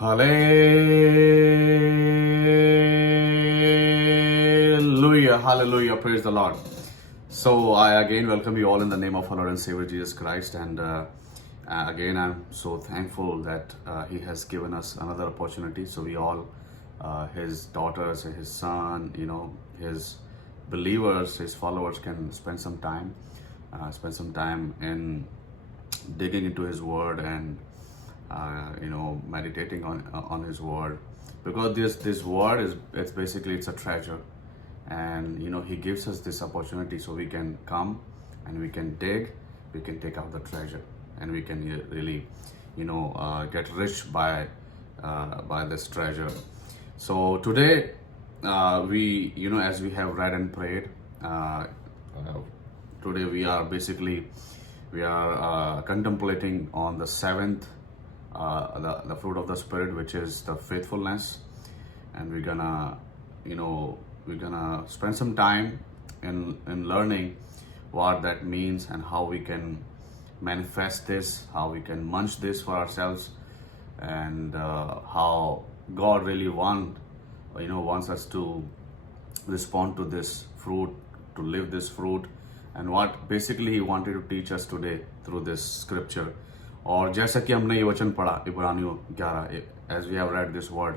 Hallelujah, hallelujah, praise the Lord. So I again welcome you all in the name of our Lord and Savior Jesus Christ, and again I'm so thankful that He has given us another opportunity. So we all, His daughters, His son, His believers, His followers can spend some time in digging into His Word and meditating on His Word, because this Word it's basically it's a treasure, and He gives us this opportunity so we can come and we can dig, we can take out the treasure, and we can really get rich by this treasure. So today we as we have read and prayed, today we are contemplating on the seventh, the fruit of the Spirit, which is the faithfulness, and we're gonna spend some time in learning what that means and how we can manifest this, how we can munch this for ourselves, and how God really wants us to respond to this fruit, to live this fruit, and what basically He wanted to teach us today through this scripture. और जैसा कि हमने ये वचन पढ़ा इब्रानियों 11, as we have read this word,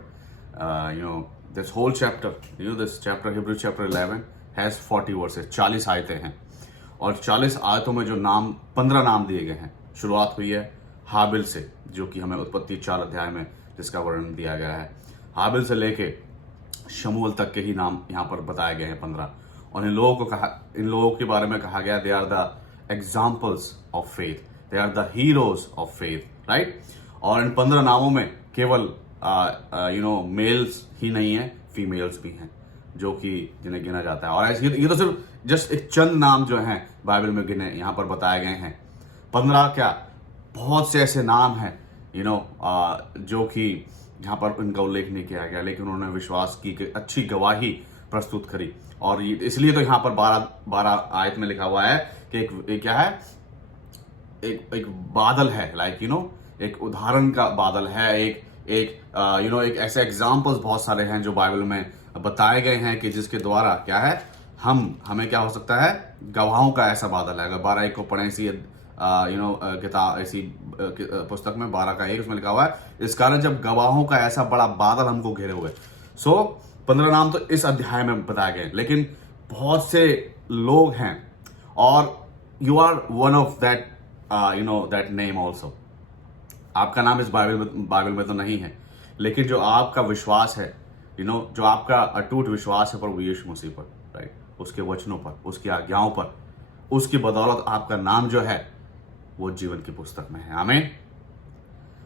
this whole chapter, this chapter, Hebrew chapter 11 has 40 verses, 40 आयतें हैं, और 40 आयतों में जो 15 नाम दिए गए हैं. शुरुआत हुई है हाबिल से, जो कि हमें उत्पत्ति 4 अध्याय में जिसका वर्णन दिया गया है. हाबिल से लेके शमूएल तक के ही नाम यहाँ पर बताए गए हैं 15, और इन लोगों के बारे में कहा गया, they are the examples of faith, they are the heroes of faith, right. और इन 15 नामों में केवल मेल्स ही नहीं है, फीमेल्स भी हैं जो कि जिन्हें गिना जाता है. और ये तो सिर्फ जस्ट एक चंद नाम जो हैं बाइबल में गिने यहाँ पर बताए गए हैं. 15 क्या, बहुत से ऐसे नाम हैं जो कि यहाँ पर उनका उल्लेख नहीं किया गया, लेकिन उन्होंने विश्वास की अच्छी गवाही प्रस्तुत करी. और इसलिए तो यहाँ पर 12 आयत में लिखा हुआ है कि एक क्या है, एक बादल है, एक उदाहरण का बादल है, एक ऐसे एग्जाम्पल्स बहुत सारे हैं जो बाइबल में बताए गए हैं कि जिसके द्वारा क्या है, हमें क्या हो सकता है, गवाहों का ऐसा बादल है. अगर 12:1 को पढ़ें, इसी किताब, ऐसी पुस्तक में 12:1 उसमें लिखा हुआ है, इस कारण जब गवाहों का ऐसा बड़ा बादल हमको घेरे हुए. सो 15 नाम तो इस अध्याय में बताए गए, लेकिन बहुत से लोग हैं, और you are one of that that name also. आपका नाम इस बाइबल में तो नहीं है, लेकिन जो आपका विश्वास है, जो आपका अटूट विश्वास है प्रभु यीशु मसीह पर, राइट, उसके वचनों पर, उसकी आज्ञाओं पर, उसकी बदौलत आपका नाम जो है वो जीवन की पुस्तक में है. आमीन.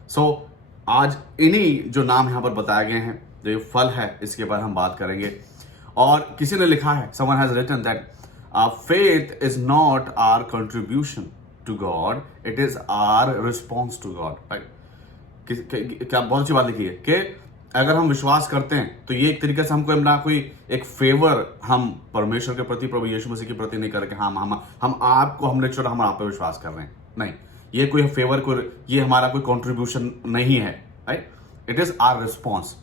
सो आज इन्हीं जो नाम यहाँ पर बताए गए हैं, जो ये फल है, इसके बारे में हम बात करेंगे. और किसी ने लिखा है, someone has written that faith is not our contribution to God, it is our response to God, right? क्या बहुत अच्छी बात लिखी है कि अगर हम विश्वास करते हैं तो ये एक तरीके से हमको ना कोई एक फेवर हम परमेश्वर के प्रति, प्रभु यीशु मसीह के प्रति नहीं करके हम आपको हमने चुना, हम आप पे विश्वास कर रहे हैं, नहीं. ये कोई फेवर, ये हमारा कोई कंट्रीब्यूशन नहीं है, right. It is our response,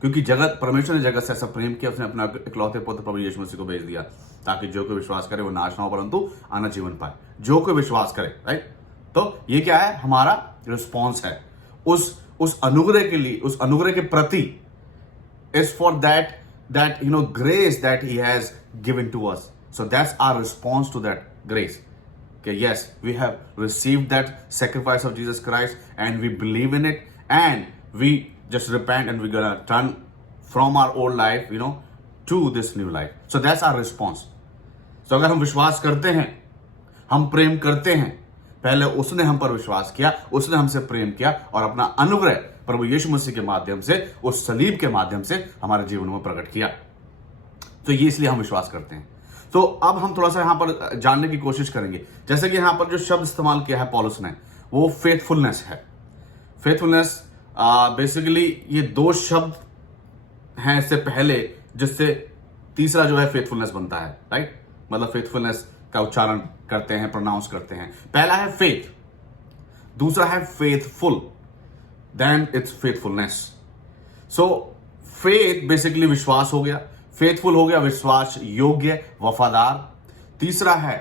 क्योंकि परमेश्वर ने जगत से ऐसा प्रेम किया, उसने अपना इकलौते पुत्र प्रभु यीशु मसीह को भेज दिया, ताकि जो कोई विश्वास करे वो नाश ना हो परंतु अनंत जीवन पाए. जो कोई विश्वास करे, राइट. तो ये क्या है, हमारा रिस्पॉन्स है उस अनुग्रह के लिए, उस अनुग्रह के प्रति. Is for that grace that he has given to us. So that's our response to that grace. Yes, we have received that sacrifice of Jesus Christ, and we believe in it, and we just repent, and we're gonna turn from our old life, to this new life. So that's our response. So अगर हम विश्वास करते हैं, हम प्रेम करते हैं, पहले उसने हम पर विश्वास किया, उसने हमसे प्रेम किया, और अपना अनुग्रह प्रभु यीशु मसीह के माध्यम से, उस सलीब के माध्यम से हमारे जीवन में प्रकट किया. तो ये इसलिए हम विश्वास करते हैं. तो अब हम थोड़ा सा यहां पर जानने की कोशिश करेंगे. जैसे कि यहां पर जो शब्द इस्तेमाल किया है पौलुस ने, वो फेथफुलनेस है. फेथफुलनेस बेसिकली ये 2 शब्द हैं इससे पहले, जिससे तीसरा जो है फेथफुलनेस बनता है, राइट. मतलब फेथफुलनेस का उच्चारण करते हैं, प्रोनाउंस करते हैं. पहला है फेथ, दूसरा है faithful. Then it's faithfulness. So faith basically विश्वास हो गया, फेथफुल हो गया विश्वास योग्य, वफादार. तीसरा है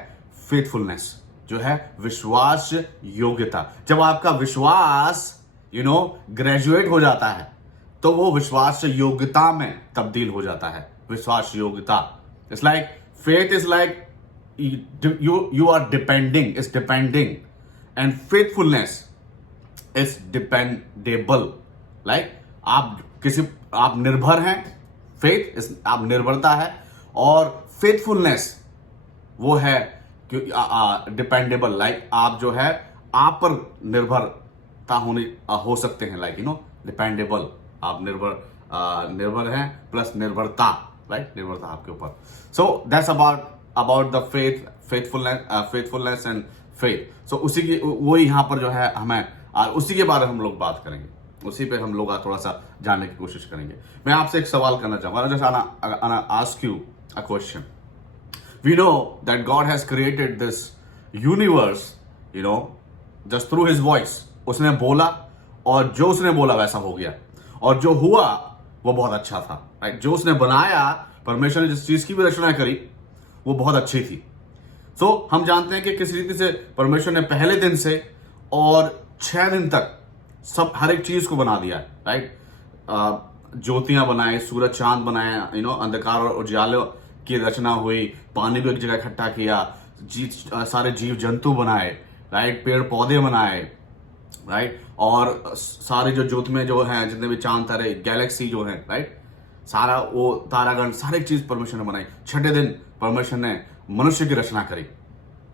फेथफुलनेस, जो है विश्वास योग्यता. जब आपका विश्वास ग्रेजुएट हो जाता है तो वो विश्वास योग्यता में तब्दील हो जाता है. विश्वास योग्यता, it's like faith is like you are depending and faithfulness is dependable. like आप निर्भर हैं, faith आप निर्भरता है, और faithfulness वो है डिपेंडेबल. लाइक आप जो है आप पर निर्भरता हो सकते हैं. लाइक डिपेंडेबल, आप निर्भर हैं प्लस निर्भरता, राइट, निर्भरता आपके ऊपर. So that's about the faithfulness and faith. So उसी की वो यहाँ पर जो है हमें उसी के बारे में हम लोग बात करेंगे, उसी पे हम लोग थोड़ा सा जानने की कोशिश करेंगे. मैं आपसे एक सवाल करना चाहूंगा. जैसे Anna ask you a question. We know that God has created this universe, just through His voice. उसने बोला और जो उसने बोला वैसा हो गया, और जो हुआ वो बहुत अच्छा था, राइट. जो उसने बनाया, परमेश्वर ने जिस चीज की भी रचना करी वो बहुत अच्छी थी. सो हम जानते हैं कि किस रीति से परमेश्वर ने पहले दिन से और 6 दिन तक सब हर एक चीज को बना दिया, राइट. ज्योतियां बनाए, सूरज चांद बनाए, अंधकार और उजाले की रचना हुई, पानी को एक जगह इकट्ठा किया, सारे जीव जंतु बनाए, राइट, पेड़ पौधे बनाए, राइट, और सारे जो ज्योति में जो है जितने भी चांद तारे, गैलेक्सी जो है, राइट, सारा वो तारागण, सारी चीज परमेश्वर ने बनाई. 6ठे दिन परमेश्वर ने मनुष्य की रचना करी,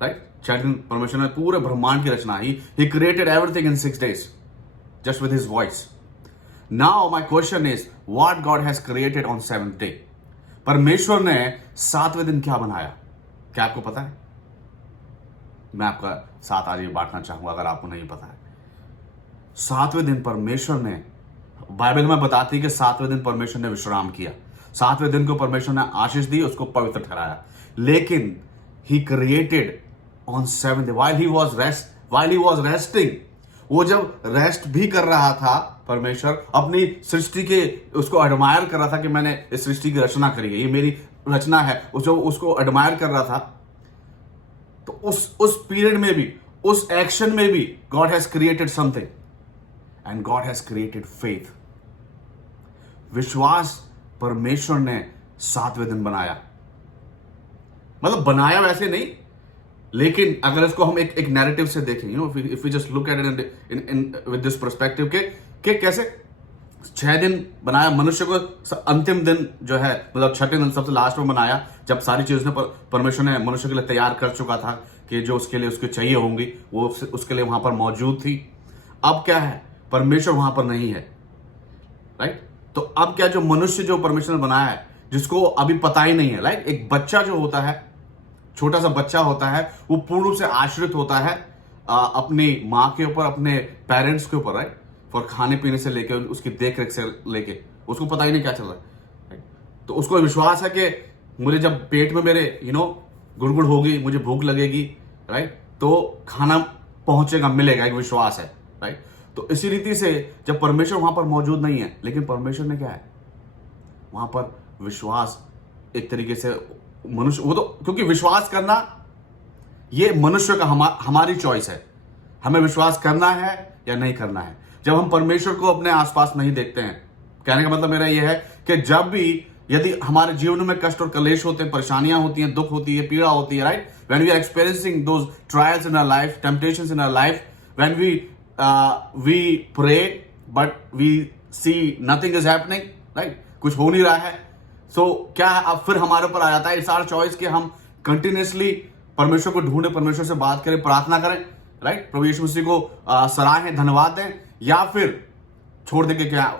राइट. 6 दिन परमेश्वर ने पूरे ब्रह्मांड की रचना. He created everything in 6 days just with his voice. Now my question is what God has created on 7th day. परमेश्वर ने 7वें दिन क्या बनाया, क्या आपको पता है? मैं आपका साथ आज ये बांटना चाहूंगा अगर आपको नहीं पता है. 7वें दिन परमेश्वर ने, बाइबल में बताती है कि 7वें दिन परमेश्वर ने विश्राम किया. 7वें दिन को परमेश्वर ने आशीष दी, उसको पवित्र ठहराया. लेकिन he created on 7th day while he was resting. वो जब रेस्ट भी कर रहा था, परमेश्वर अपनी सृष्टि के उसको एडमायर कर रहा था कि मैंने इस सृष्टि की रचना करी है, ये मेरी रचना है, उसको एडमायर कर रहा था. तो उस पीरियड में भी, उस एक्शन में भी God has created something, and God has created faith. विश्वास परमेश्वर ने 7वें दिन बनाया. मतलब बनाया वैसे नहीं, लेकिन अगर इसको हम एक नैरेटिव से देखें, if we just look at it in with this perspective के कैसे 6 दिन बनाया मनुष्य को, अंतिम दिन जो है मतलब 6ठे दिन सबसे लास्ट में बनाया, जब सारी चीजें परमेश्वर ने मनुष्य के लिए तैयार कर चुका था कि जो उसके लिए उसके चाहिए होंगी वो उसके लिए वहां पर मौजूद थी. अब क्या है, परमेश्वर वहां पर नहीं है, राइट. तो अब क्या, जो मनुष्य जो परमेश्वर ने बनाया है, जिसको अभी पता ही नहीं है, राइट. एक बच्चा जो होता है, छोटा सा बच्चा होता है, वो पूर्ण रूप से आश्रित होता है अपनी माँ के ऊपर, अपने पेरेंट्स के ऊपर, राइट. फॉर खाने पीने से लेके, उसकी देख रेख से लेके, उसको पता ही नहीं क्या चल रहा है, राइट. तो उसको विश्वास है कि मुझे जब पेट में मेरे गुड़गुड़ होगी, मुझे भूख लगेगी, राइट, तो खाना पहुंचेगा, मिलेगा, एक विश्वास है, राइट. तो इसी रीति से जब परमेश्वर वहां पर मौजूद नहीं है, लेकिन परमेश्वर ने क्या है वहां पर विश्वास, एक तरीके से मनुष्य, वो तो क्योंकि विश्वास करना ये मनुष्य का हमारी चॉइस है, हमें विश्वास करना है या नहीं करना है. जब हम परमेश्वर को अपने आसपास नहीं देखते हैं, कहने का मतलब मेरा यह है कि जब भी यदि हमारे जीवन में कष्ट और कलेश होते हैं, परेशानियां होती हैं, दुख होती है, पीड़ा होती है, right, when we are experiencing those trials in our life, temptations in our life, when we pray but we see nothing is happening, right, कुछ हो नहीं रहा है. सो क्या है, अब फिर हमारे ऊपर आ जाता है इट्स आवर चॉइस कि हम कंटिन्यूसली परमेश्वर को ढूंढे, परमेश्वर से बात करें, प्रार्थना करें, राइट, प्रभु यीशु मसीह को सराहें, धन्यवाद दें, या फिर छोड़ देंगे क्या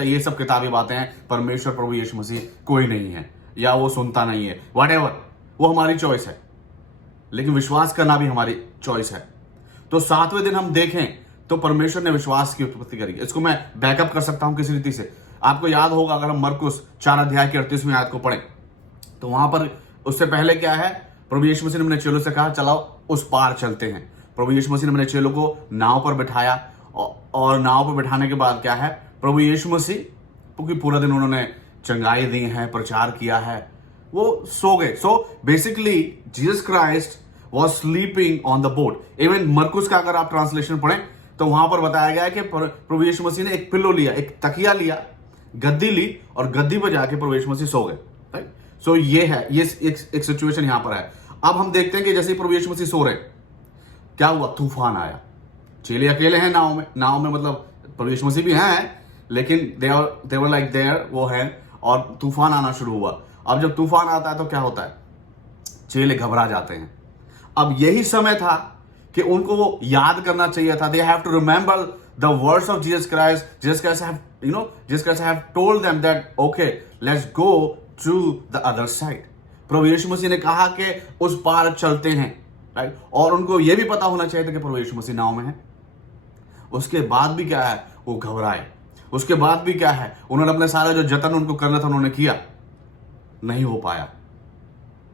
ये सब किताबी बातें हैं, परमेश्वर प्रभु यीशु मसीह कोई नहीं है, या वो सुनता नहीं है, व्हाटएवर, वो हमारी चॉइस है. लेकिन विश्वास करना भी हमारी चॉइस है. तो 7वें दिन हम देखें तो परमेश्वर ने विश्वास की उत्पत्ति करी. इसको मैं बैकअप कर सकता हूं किसी रीति से. आपको याद होगा अगर हम मरकुस 4 अध्याय की 38वीं आयत को पढ़ें, तो वहां पर उससे पहले क्या है, प्रभु यीशु मसीह ने अपने चेलों से कहा चलाओ उस पार चलते हैं. प्रभु यीशु मसीह ने अपने चेलों को नाव पर बिठाया और नाव पर बैठाने के बाद क्या है, प्रभु यीशु मसीह, क्योंकि पूरा दिन उन्होंने चंगाई दी है, प्रचार किया है, वो सो गए. So basically Jesus Christ was sleeping on the boat. Even मरकुस का अगर आप ट्रांसलेशन पढ़ें तो वहां पर बताया गया है कि प्रभु यीशु मसीह ने एक पिल्लो लिया, एक तकिया लिया, गद्दी ली और गद्दी पर जाके प्रभु यीशु मसीह सो गए. राइट. सो ये है, ये एक सिचुएशन यहां पर है. अब हम देखते हैं कि जैसे ही प्रभु यीशु मसीह सो रहे, क्या हुआ, तूफान आया. चेले अकेले हैं नाव में मतलब प्रभु यीशु मसीह भी हैं, लेकिन देवर लाइक देयर, वो है, और तूफान आना शुरू हुआ. अब जब तूफान आता है तो क्या होता है, चेले घबरा जाते हैं. अब यही समय था कि उनको वो याद करना चाहिए था. They have to remember the words of Jesus Christ. Jesus Christ have told them that okay let's go to the other side. प्रभु यीशु मसीह ने कहा कि उस पार चलते हैं. राइट. और उनको यह भी पता होना चाहिए था कि प्रभु यीशु मसीह नाव में है. उसके बाद भी क्या है, वो घबराए. उसके बाद भी क्या है, उन्होंने अपने सारा जो जतन उनको करना था उन्होंने किया, नहीं हो पाया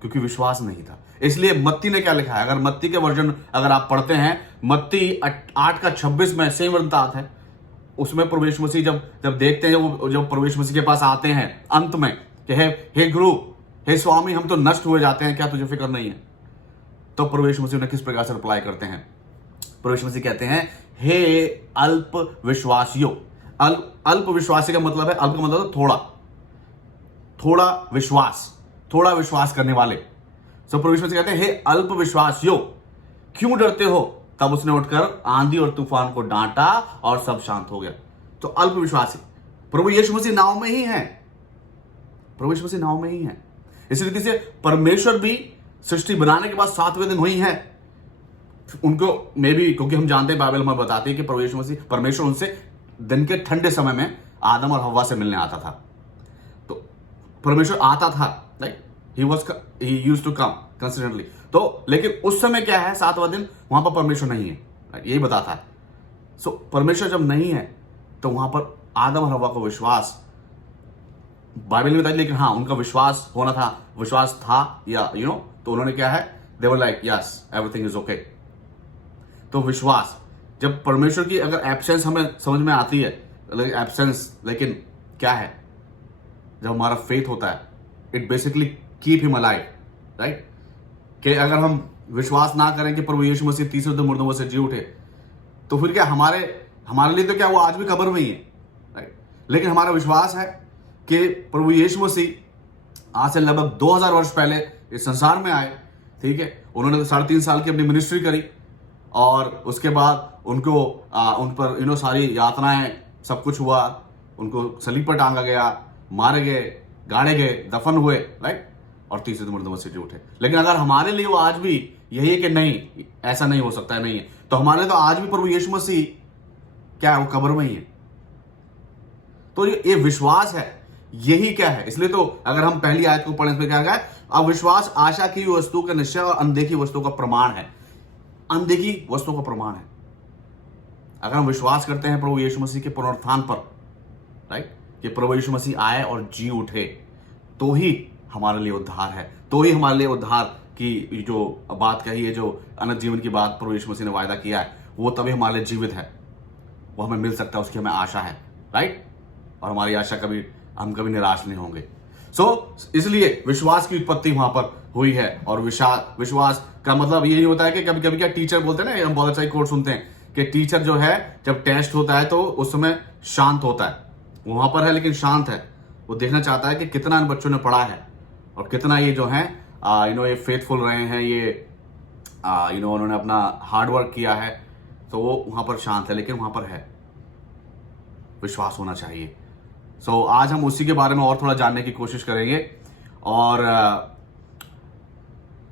क्योंकि विश्वास नहीं था. इसलिए मत्ती ने क्या लिखा है, अगर मत्ती के वर्जन अगर आप पढ़ते हैं, मत्ती 8:26 में सेम वृत्तांत है. उसमें प्रभु यीशु मसीह जब देखते हैं, जब प्रभु यीशु मसीह के पास आते हैं अंत में कि हे गुरु, हे स्वामी, हम तो नष्ट हुए जाते हैं, क्या तुझे फिक्र नहीं है? तो प्रभु यीशु मसीह ने किस प्रकार से रिप्लाई करते हैं? प्रभु यीशु मसीह कहते हैं, हे अल्प विश्वासियों. अल्प विश्वासी का मतलब है, अल्प का मतलब थोड़ा विश्वास करने वाले. सो प्रभु यीशु मसीह कहते हैं, हे अल्प विश्वासियों, क्यों डरते हो? तब उसने उठकर आंधी और तूफान को डांटा और सब शांत हो गया. तो अल्प विश्वासी, प्रभु यीशु मसीह नाव में ही है. प्रभु यीशु मसीह नाव में ही है. इसी रीति से परमेश्वर भी सृष्टि बनाने के बाद 7वें दिन हुई है. उनको मे भी, क्योंकि हम जानते हैं, बाइबल हमें बताती है कि प्रभु यीशु मसीह, परमेश्वर उनसे दिन के ठंडे समय में आदम और हव्वा से मिलने आता था. तो परमेश्वर आता था, right. He used to come consistently. तो लेकिन उस समय क्या है, 7वां दिन, वहां पर परमेश्वर नहीं है. यही बताता है. सो परमेश्वर जब नहीं है तो वहां पर आदम और हव्वा को विश्वास बाइबल में बताइए, लेकिन हाँ, उनका विश्वास होना था, विश्वास था, या तो उन्होंने क्या है, they were like yes everything is okay. तो विश्वास, जब परमेश्वर की अगर एब्सेंस हमें समझ में आती है, एब्सेंस, लेकिन क्या है, जब हमारा फेथ होता है, it basically keep him alive. Right. कि अगर हम विश्वास ना करें कि प्रभु यीशु मसीह तीसरे दिन मुर्दों में से जी उठे, तो फिर क्या हमारे लिए तो क्या, वो आज भी कब्र में ही है. राइट. लेकिन हमारा विश्वास है कि प्रभु यीशु मसीह आज से लगभग 2000 वर्ष पहले इस संसार में आए. ठीक है. उन्होंने तो 3.5 साल की अपनी मिनिस्ट्री करी, और उसके बाद उनको उन पर सारी यातनाएं, सब कुछ हुआ. उनको सलीब पर टांगा गया, मारे गए, गाड़े गए, दफन हुए. राइट. और तीसरे दिन मुर्दों में से जी उठे. लेकिन अगर हमारे लिए वो आज भी यही है कि नहीं, ऐसा नहीं हो सकता है, नहीं है, तो हमारे लिए तो आज भी प्रभु यीशु मसीह क्या है, वो कब्र में ही है. तो ये विश्वास है, यही क्या है. इसलिए तो अगर हम पहली आयत को पढ़ें, इसमें क्या है, अब विश्वास आशा की वस्तु का निश्चय और अनदेखी वस्तु का प्रमाण है. अनदेखी वस्तुओं का प्रमाण है. अगर हम विश्वास करते हैं प्रभु यीशु मसीह के पुनरुत्थान पर, राइट, कि प्रभु यीशु मसीह आए और जी उठे, तो ही हमारे लिए उद्धार है. तो ही हमारे लिए उद्धार की जो बात कही है, जो अनंत जीवन की बात प्रभु यीशु मसीह ने वायदा किया है, वो तभी हमारे लिए जीवित है, वो हमें मिल सकता है, उसकी हमें आशा है. राइट. और हमारी आशा हम कभी निराश नहीं होंगे. सो इसलिए विश्वास की उत्पत्ति वहां पर हुई है. और विश्वास का मतलब यही होता है कि कभी कभी क्या टीचर बोलते हैं ना, हम बहुत अच्छा कोट सुनते हैं कि टीचर जो है, जब टेस्ट होता है तो उस समय शांत होता है. वहां पर है लेकिन शांत है. वो देखना चाहता है कि कितना इन बच्चों ने पढ़ा है और कितना ये जो है ये फेथफुल रहे हैं, ये उन्होंने अपना हार्ड वर्क किया है. तो वो वहां पर शांत है, लेकिन वहां पर है, विश्वास होना चाहिए. सो आज हम उसी के बारे में और थोड़ा जानने की कोशिश करेंगे. और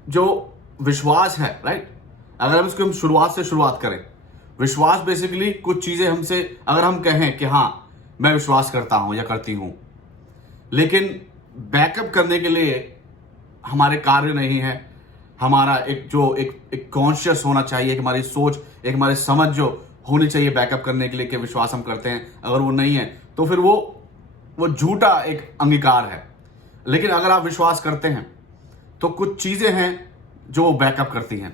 जो विश्वास है, राइट, अगर हम इसको शुरुआत करें, विश्वास बेसिकली कुछ चीजें हमसे, अगर हम कहें कि हाँ मैं विश्वास करता हूं या करती हूं, लेकिन बैकअप करने के लिए हमारे कार्य नहीं है, हमारा एक कॉन्शियस होना चाहिए, हमारी सोच, एक हमारी समझ जो होनी चाहिए बैकअप करने के लिए कि विश्वास हम करते हैं, अगर वो नहीं है तो फिर वो झूठा एक अंगीकार है. लेकिन अगर आप विश्वास करते हैं तो कुछ चीजें हैं जो बैकअप करती हैं.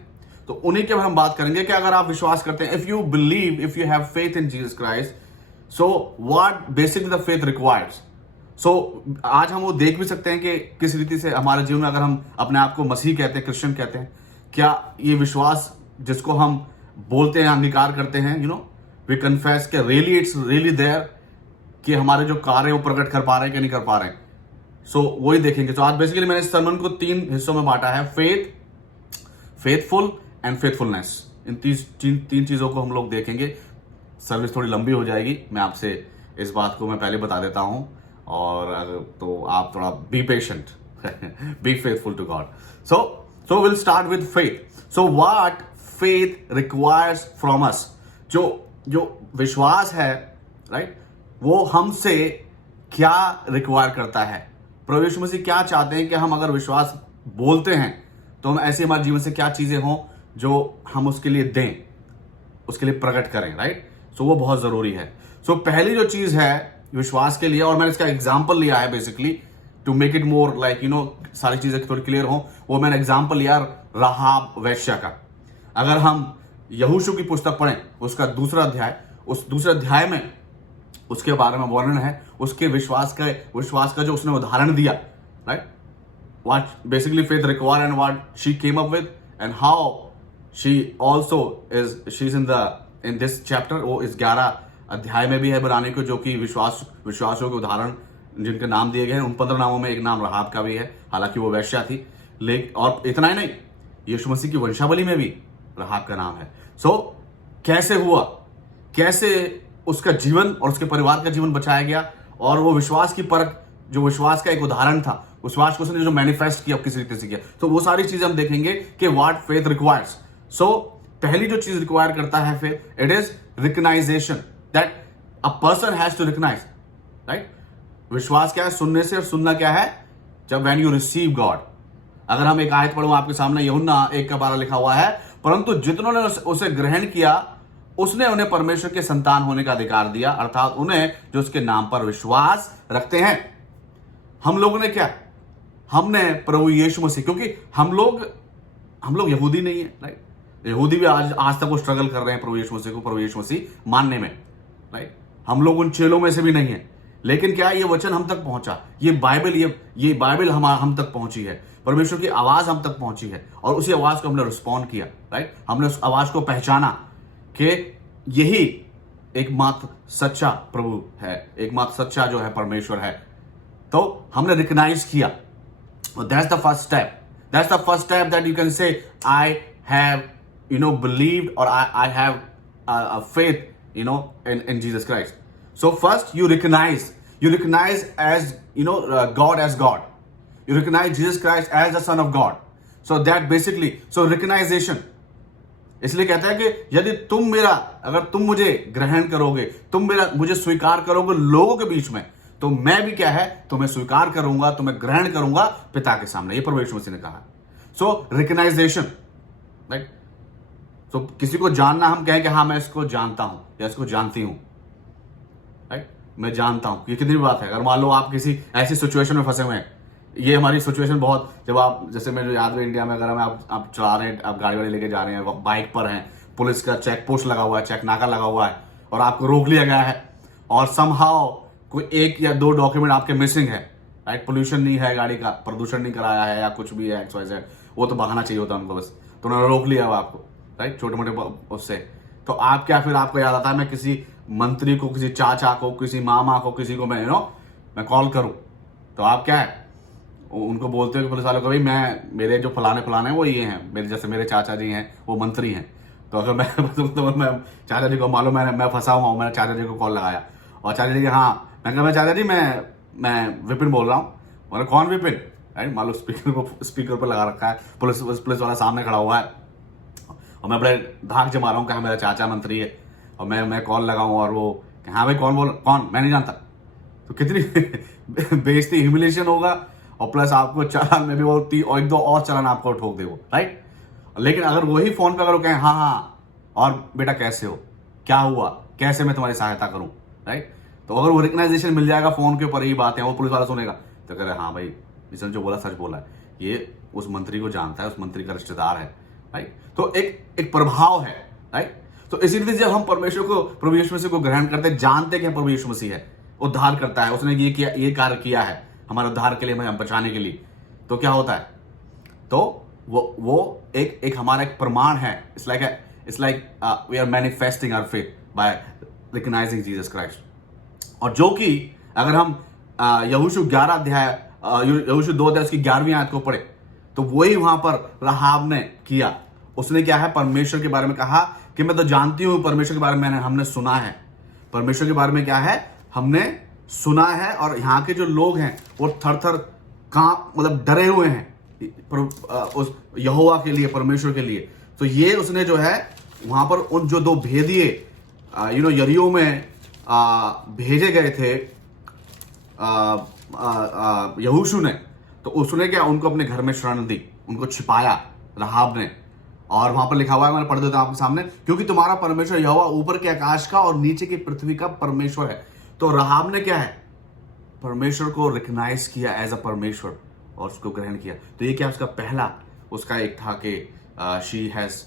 तो उन्हीं के हम बात करेंगे कि अगर आप विश्वास करते हैं, if you believe, if you have faith in Jesus Christ, so what basically the faith requires. So आज हम वो देख भी सकते हैं कि किस रीति से हमारे जीवन में, अगर हम अपने आप को मसीह कहते हैं, क्रिश्चियन कहते हैं, क्या ये विश्वास जिसको हम बोलते हैं, अंगीकार करते हैं, वी कन्फेस के रियली इट्स रियली देयर, कि हमारे जो कार्य वो प्रकट कर पा रहे हैं कि नहीं कर पा रहे हैं। सो वही देखेंगे। तो आज बेसिकली मैंने इस सर्मन को 3 हिस्सों में बांटा है, फेथ, फेथफुल एंड फेथफुलनेस। इन तीन चीजों को हम लोग देखेंगे। सर्विस थोड़ी लंबी हो जाएगी, मैं आपसे इस बात को मैं पहले बता देता हूं, और तो आप थोड़ा be patient, be faithful to God. So will start with faith. So what faith requires from us, जो विश्वास है, राइट, वो हमसे क्या रिक्वायर करता है। प्रभु यीशु मसीह क्या चाहते हैं कि हम अगर विश्वास बोलते हैं तो हम ऐसे हमारे जीवन से क्या चीजें हों जो हम उसके लिए दें, उसके लिए प्रकट करें, राइट। सो वो बहुत जरूरी है। सो पहली जो चीज है विश्वास के लिए, और मैंने इसका एग्जाम्पल लिया है basically to make it more like सारी चीजें थोड़ी क्लियर हो, वो मैंने एग्जाम्पल लिया राहाब वेश्या का। अगर हम यहोशू की पुस्तक पढ़ें, उसका दूसरा अध्याय, उस दूसरे अध्याय में उसके बारे में वर्णन है, उसके विश्वास का जो उसने उदाहरण दिया, right, what basically faith require and what she came up with and how she also she is in this chapter. वो इस 11 अध्याय में भी है बनाने को, जो कि विश्वासों के उदाहरण जिनके नाम दिए गए हैं, उन 15 नामों में एक नाम राहाब का भी है, हालांकि वो वैश्या थी। और इतना ही नहीं, यीशु मसीह की वंशावली में भी राहाब का नाम है। सो कैसे हुआ, कैसे उसका जीवन और उसके परिवार का जीवन बचाया गया, और वो विश्वास की परख, जो विश्वास का एक उदाहरण था, विश्वास को उसने जो मैनिफेस्ट किया, किस रीति से किया, तो वो सारी चीजें हम देखेंगे कि व्हाट फेथ रिक्वायर्स। सो पहली जो चीज रिक्वायर करता है faith, it is recognition, that a person has to recognize, right. विश्वास क्या है? सुनने से, और सुनना क्या है? जब व्हेन यू रिसीव गॉड। अगर हम एक आयत पढ़ूं आपके सामने, यूहन्ना 1:12 लिखा हुआ है, परंतु जितनों ने उसे ग्रहण किया उसने उन्हें परमेश्वर के संतान होने का अधिकार दिया, अर्थात उन्हें जो उसके नाम पर विश्वास रखते हैं। हम लोगों ने क्या? हमने प्रभु यीशु मसीह, क्योंकि हम लोग यहूदी नहीं है, राइट। यहूदी भी आज तक वो स्ट्रगल कर रहे हैं प्रभु यीशु मसीह मानने में, राइट। हम लोग उन चेलों में से भी नहीं है, लेकिन क्या ये वचन हम तक पहुंचा, ये बाइबल हम तक पहुंची है, परमेश्वर की आवाज हम तक पहुंची है, और उसी आवाज को हमने रिस्पॉन्ड किया, राइट। हमने उस आवाज को पहचाना कि यही एकमात्र सच्चा प्रभु है, एकमात्र सच्चा जो है परमेश्वर है। तो हमने रिकग्नाइज किया, that's the first step that you can say I have believed, और I have a faith in Jesus Christ. So first you recognize as God as God. You recognize Jesus Christ as the Son of God. So that basically, so recognition. इसलिए कहता है कि यदि अगर तुम मुझे ग्रहण करोगे, तुम मुझे स्वीकार करोगे लोगों के बीच में, तो मैं भी क्या है, तुम्हें स्वीकार करूंगा, तुम्हें ग्रहण करूंगा पिता के सामने। ये प्रभु यीशु मसीह ने कहा। सो रिकग्नाइजेशन, राइट। सो किसी को जानना, हम कहें कि हाँ मैं इसको जानता हूं या इसको जानती हूं, राइट, मैं जानता हूं, ये कितनी बात है। अगर मान लो आप किसी ऐसी सिचुएशन में फंसे हुए हैं, ये हमारी सिचुएशन बहुत, जब आप, जैसे मेरे याद है इंडिया में, अगर हमें आप चला रहे हैं, आप गाड़ी वाड़ी लेके जा रहे हैं, बाइक पर हैं, पुलिस का चेक पोस्ट लगा हुआ है, चेक नाका लगा हुआ है, और आपको रोक लिया गया है, और समहाउ कोई 1 या 2 डॉक्यूमेंट आपके मिसिंग है, राइट। पोल्यूशन नहीं है गाड़ी का, प्रदूषण नहीं कराया है, या कुछ भी है XYZ, वो तो बहाना चाहिए होता है उनको बस, तो उन्होंने रोक लिया हुआ आपको, राइट, छोटे मोटे उससे। तो आप क्या, फिर आपको याद आता है मैं किसी मंत्री को, किसी चाचा को, किसी मामा को, किसी को मैं कॉल करूं, तो आप क्या है, उनको बोलते हो कि पुलिस वालों को, भाई मेरे जो फलाने हैं वो ये हैं, मेरे चाचा जी हैं, वो मंत्री हैं। तो अगर मैं चाचा जी को मालूम मैं फंसा हुआ हूँ, मैंने चाचा जी को कॉल लगाया, और चाचा जी हाँ, मैं कहा चाचा जी मैं विपिन बोल रहा हूँ। मैंने कौन विपिन, राइट, मान लो स्पीकर पर लगा रखा है, पुलिस वाला सामने खड़ा हुआ है, और मैं बड़े धाक जमा रहा हूँ कि मेरा चाचा मंत्री है, और मैं कॉल लगाऊं, और वो हाँ भाई कौन, मैं नहीं जानता। तो कितनी बेइज्जती, ह्यूमिलेशन होगा, और प्लस आपको चालान में भी वो 1-2 और चालान आपको ठोक दे वो, राइट। लेकिन अगर वही फोन पे अगर कहें हाँ, और बेटा कैसे हो, क्या हुआ, कैसे मैं तुम्हारी सहायता करूं, राइट, तो अगर वो रिकग्नाइजेशन मिल जाएगा फोन के ऊपर, ही बात है, वो पुलिस वाला सुनेगा तो कह रहे हाँ भाई इसने जो बोला सच बोला है, ये उस मंत्री को जानता है, उस मंत्री का रिश्तेदार है, राइट। तो एक प्रभाव है, राइट। तो इसीलिए जब हम परमेश्वर को, प्रभु यीशु मसीह को ग्रहण करते हैं, जानते कि प्रभु यीशु मसीह है, उद्धार करता है, उसने ये किया, ये कार्य किया है हमारे उद्धार के लिए, हमें बचाने के लिए, तो क्या होता है, तो वो एक हमारा एक प्रमाण है। It's like we are manifesting our faith by recognizing Jesus Christ. और जो कि अगर हम यहोशू 11 अध्याय, यहोशू 2 अध्याय उसकी 11वीं आयत को पढ़े, तो वही वहां पर राहाब ने किया। उसने क्या है, परमेश्वर के बारे में कहा कि मैं तो जानती हूं परमेश्वर के बारे में, हमने सुना है परमेश्वर के बारे में, क्या है, हमने सुना है, और यहाँ के जो लोग हैं वो थर-थर मतलब डरे हुए हैं उस यहोवा के लिए, परमेश्वर के लिए। तो ये उसने जो है वहां पर उन जो 2 भेदिए यरीहो में भेजे गए थे यहोशू ने, तो उसने क्या, उनको अपने घर में शरण दी, उनको छिपाया राहाब ने। और वहां पर लिखा हुआ है, मैंने पढ़ देता हूं आपके सामने, क्योंकि तुम्हारा परमेश्वर यहोवा ऊपर के आकाश का और नीचे की पृथ्वी का परमेश्वर है। तो राहाब ने क्या है, परमेश्वर को रिकॉग्नाइज किया एज अ परमेश्वर और उसको ग्रहण किया। तो ये क्या, उसका पहला उसका एक था कि she has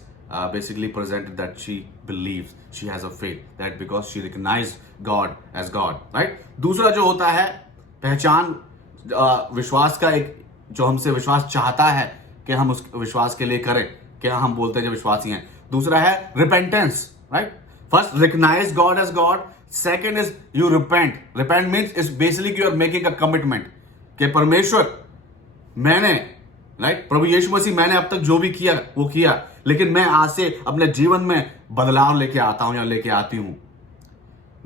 basically presented that she believes, she has a faith, that because she recognized God as God, right? दूसरा जो होता है पहचान, विश्वास का एक, जो हमसे विश्वास चाहता है कि हम उस विश्वास के लिए करें, क्या हम बोलते हैं जो विश्वासी हैं। दूसरा है repentance, right. First recognize God as God, second is you repent. Repent means is basically you are making a commitment कि परमेश्वर, मैंने, राइट, प्रभु यीशु मसीह, मैंने अब तक जो भी किया वो किया, लेकिन मैं आज से अपने जीवन में बदलाव लेके आता हूं या लेके आती हूं।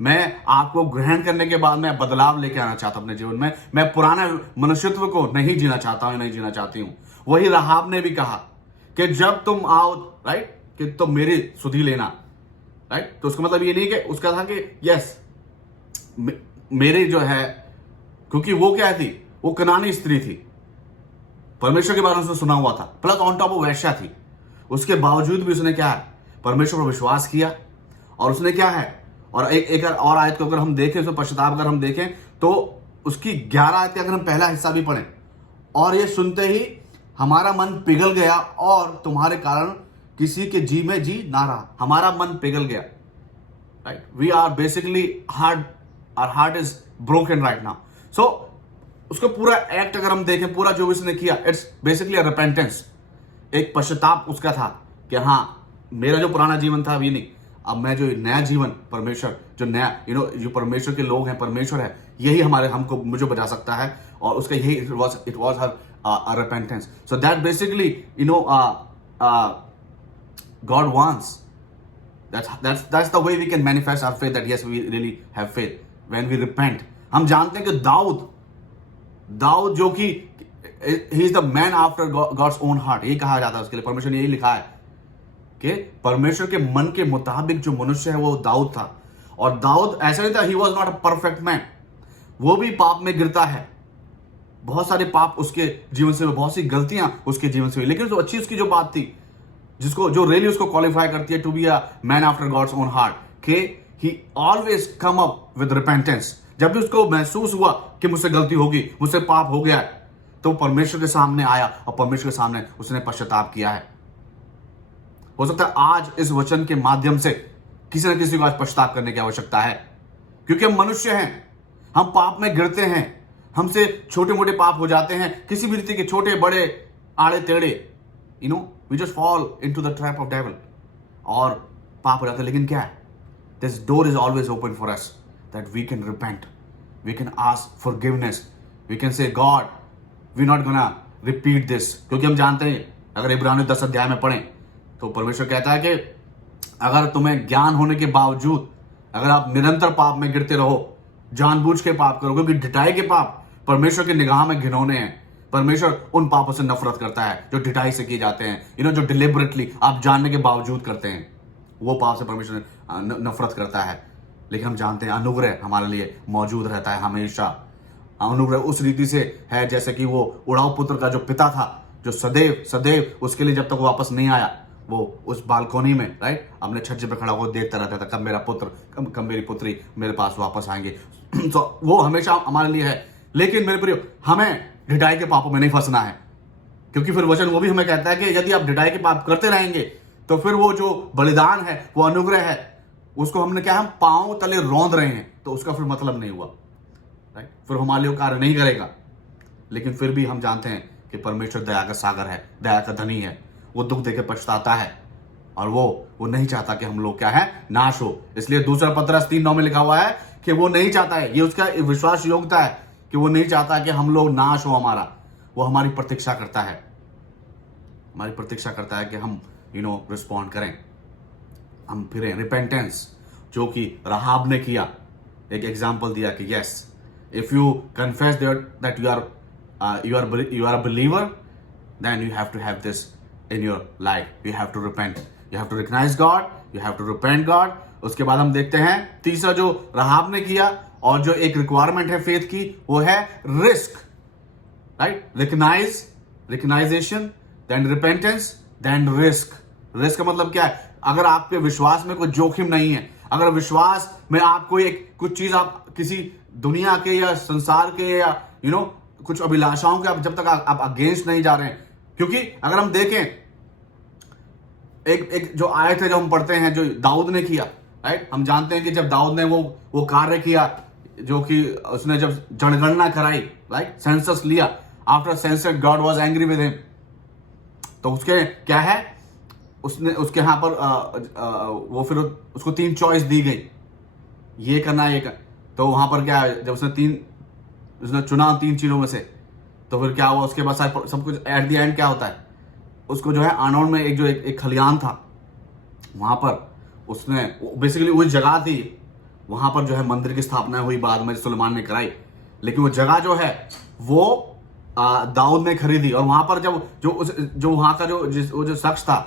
मैं आपको ग्रहण करने के बाद मैं बदलाव लेके आना चाहता हूं अपने जीवन में। मैं पुराना मनुष्यत्व को नहीं जीना चाहता हूं, नहीं जीना चाहती हूं। वही राहाब ने भी कहा कि जब तुम आओ, राइट, कि तुम मेरी सुधि लेना, राइट। तो उसका मतलब ये नहीं कि उसका था कि यस मेरे जो है, क्योंकि वो क्या थी, वो कनानी स्त्री थी, परमेश्वर के बारे में उसने सुना हुआ था, प्लस ऑन टॉप वो वैश्या थी। उसके बावजूद भी उसने क्या है, परमेश्वर पर विश्वास किया, और उसने क्या है, और एक और आयत को अगर हम देखें, उसमें पश्चाताप अगर हम देखें, तो उसकी 11 आयत का अगर हम पहला हिस्सा भी पढ़ें, और ये सुनते ही हमारा मन पिघल गया और तुम्हारे कारण किसी के जी में जी ना रहा। हमारा मन पिघल गया, right. We are basically heart, our heart is broken right now. So उसका पूरा एक्ट अगर हम देखें, पूरा जो भी उसने किया, इट्स बेसिकली अ रिपेंटेंस, एक पश्चाताप उसका था कि हाँ, मेरा जो पुराना जीवन था अभी नहीं, अब मैं जो नया जीवन, परमेश्वर जो नया जो परमेश्वर के लोग हैं, परमेश्वर है, यही हमको मुझे बचा सकता है। और उसका यही it was her repentance. So that basically God wants, that's the way we can manifest our faith, that yes we really have faith when we repent। हम जानते हैं कि दाऊद जो कि he is the man after God's own heart, ये कहा जाता है उसके लिए, परमेश्वर ने यही लिखा है कि परमेश्वर के मन के मुताबिक जो मनुष्य है वो दाऊद था। और दाऊद ऐसा नहीं था, he was not a perfect man, वो भी पाप में गिरता है, बहुत सारे पाप उसके जीवन से, बहुत सी गलतियां उसके जीवन से हुई, लेकिन जो अच्छी उसकी जो बात थी, जिसको जो रियली उसको क्वालिफाई करती है to be a man after God's own heart, कि he always come up with repentance. जब भी उसको महसूस हुआ कि मुझसे गलती होगी, मुझसे पाप हो गया, तो परमेश्वर के सामने आया और परमेश्वर के सामने उसने पश्चाताप किया है। हो सकता है आज इस वचन के माध्यम से किसी न किसी को आज पश्चाताप करने की आवश्यकता है, क्योंकि हम मनुष्य हैं, हम पाप में गिरते हैं, हमसे छोटे मोटे पाप हो जाते हैं, किसी भी रीति के छोटे बड़े आड़े टेढ़े, we just fall into the trap of devil, और पाप हो जाता है। लेकिन क्या है, this door is always open for us that we can repent, we can ask forgiveness, we can say God we're not gonna repeat this। क्योंकि हम जानते हैं, अगर इब्रानियों 10 अध्याय में पढ़ें तो परमेश्वर कहता है कि अगर तुम्हें ज्ञान होने के बावजूद अगर आप निरंतर पाप में गिरते रहो, जानबूझ के पाप करो, क्योंकि ढिठाई के पाप परमेश्वर की निगाह में घिनौने हैं। परमेश्वर उन पापों से नफरत करता है जो ढिठाई से किए जाते हैं, जो डिलिबरेटली आप जानने के बावजूद करते हैं, वो पाप से परमेश्वर नफरत करता है। लेकिन हम जानते हैं अनुग्रह हमारे लिए मौजूद रहता है हमेशा। अनुग्रह उस रीति से है जैसे कि वो उड़ाऊ पुत्र का जो पिता था, जो सदैव उसके लिए जब तक वो वापस नहीं आया, वो उस बालकोनी में, राइट, अपने छज्जे पर खड़ा होकर देखता रहता था, कब मेरा पुत्र, कब मेरी पुत्री मेरे पास वापस आएंगे। तो वो हमेशा हमारे लिए है। लेकिन मेरे प्रियो, हमें ढिठाई के पापों में नहीं फंसना है क्योंकि फिर वचन वो भी हमें कहता है कि यदि आप ढिठाई के पाप करते रहेंगे तो फिर वो जो बलिदान है, वो अनुग्रह है, उसको हमने क्या, हम पांव तले रौंद रहे हैं, तो उसका फिर मतलब नहीं हुआ, राइट। फिर हमारे लिए कार्य नहीं करेगा। लेकिन फिर भी हम जानते हैं कि परमेश्वर दया का सागर है, दया का धनी है, वो दुख देके पछताता है, और वो नहीं चाहता कि हम लोग क्या है, नाश हो। इसलिए दूसरा पतरस 3:9 में लिखा हुआ है कि वो नहीं चाहता है, ये उसका विश्वास योग्यता है कि वो नहीं चाहता कि हम लोग नाश हो हमारा। वो हमारी प्रतीक्षा करता है, हमारी प्रतीक्षा करता है कि हम रिस्पॉन्ड करें, हम फिरें। रिपेंटेंस जो कि राहाब ने किया, एक एग्जाम्पल दिया कि yes, if you confess that you are a believer, then you have to have this in your life. You have to repent, you have to recognize God, you have to repent God. उसके बाद हम देखते हैं तीसरा जो राहाब ने किया और जो एक रिक्वायरमेंट है फेथ की, वो है risk, right. Recognition, then repentance, then risk. Risk का मतलब क्या है? अगर आपके विश्वास में कोई जोखिम नहीं है, अगर विश्वास में आपको कुछ चीज, आप किसी दुनिया के या संसार के या कुछ अभिलाषाओं के, जब तक आप अगेंस्ट नहीं जा रहे हैं। क्योंकि अगर हम देखें, एक जो आयत है जो हम पढ़ते हैं, जो दाऊद ने किया, राइट। हम जानते हैं कि जब दाऊद ने वो कार्य किया, जो कि उसने जब जनगणना कराई, राइट, सेंसस लिया, after census God was angry with him. तो उसके क्या है, उसने उसके यहां पर वो फिर उसको 3 चॉइस दी गई, ये करना है, ये कर। तो वहां पर क्या है, जब उसने चुना 3 चीजों में से, तो फिर क्या हुआ, उसके बाद सब कुछ एट द एंड क्या होता है, उसको जो है आनोन में एक खलियान था, वहां पर उसने बेसिकली वही जगह थी, वहां पर जो है मंदिर की स्थापना हुई बाद में, सुलेमान ने कराई। लेकिन वो जगह जो है वो दाऊद ने खरीदी। और वहां पर जब जो वहां का जो शख्स था,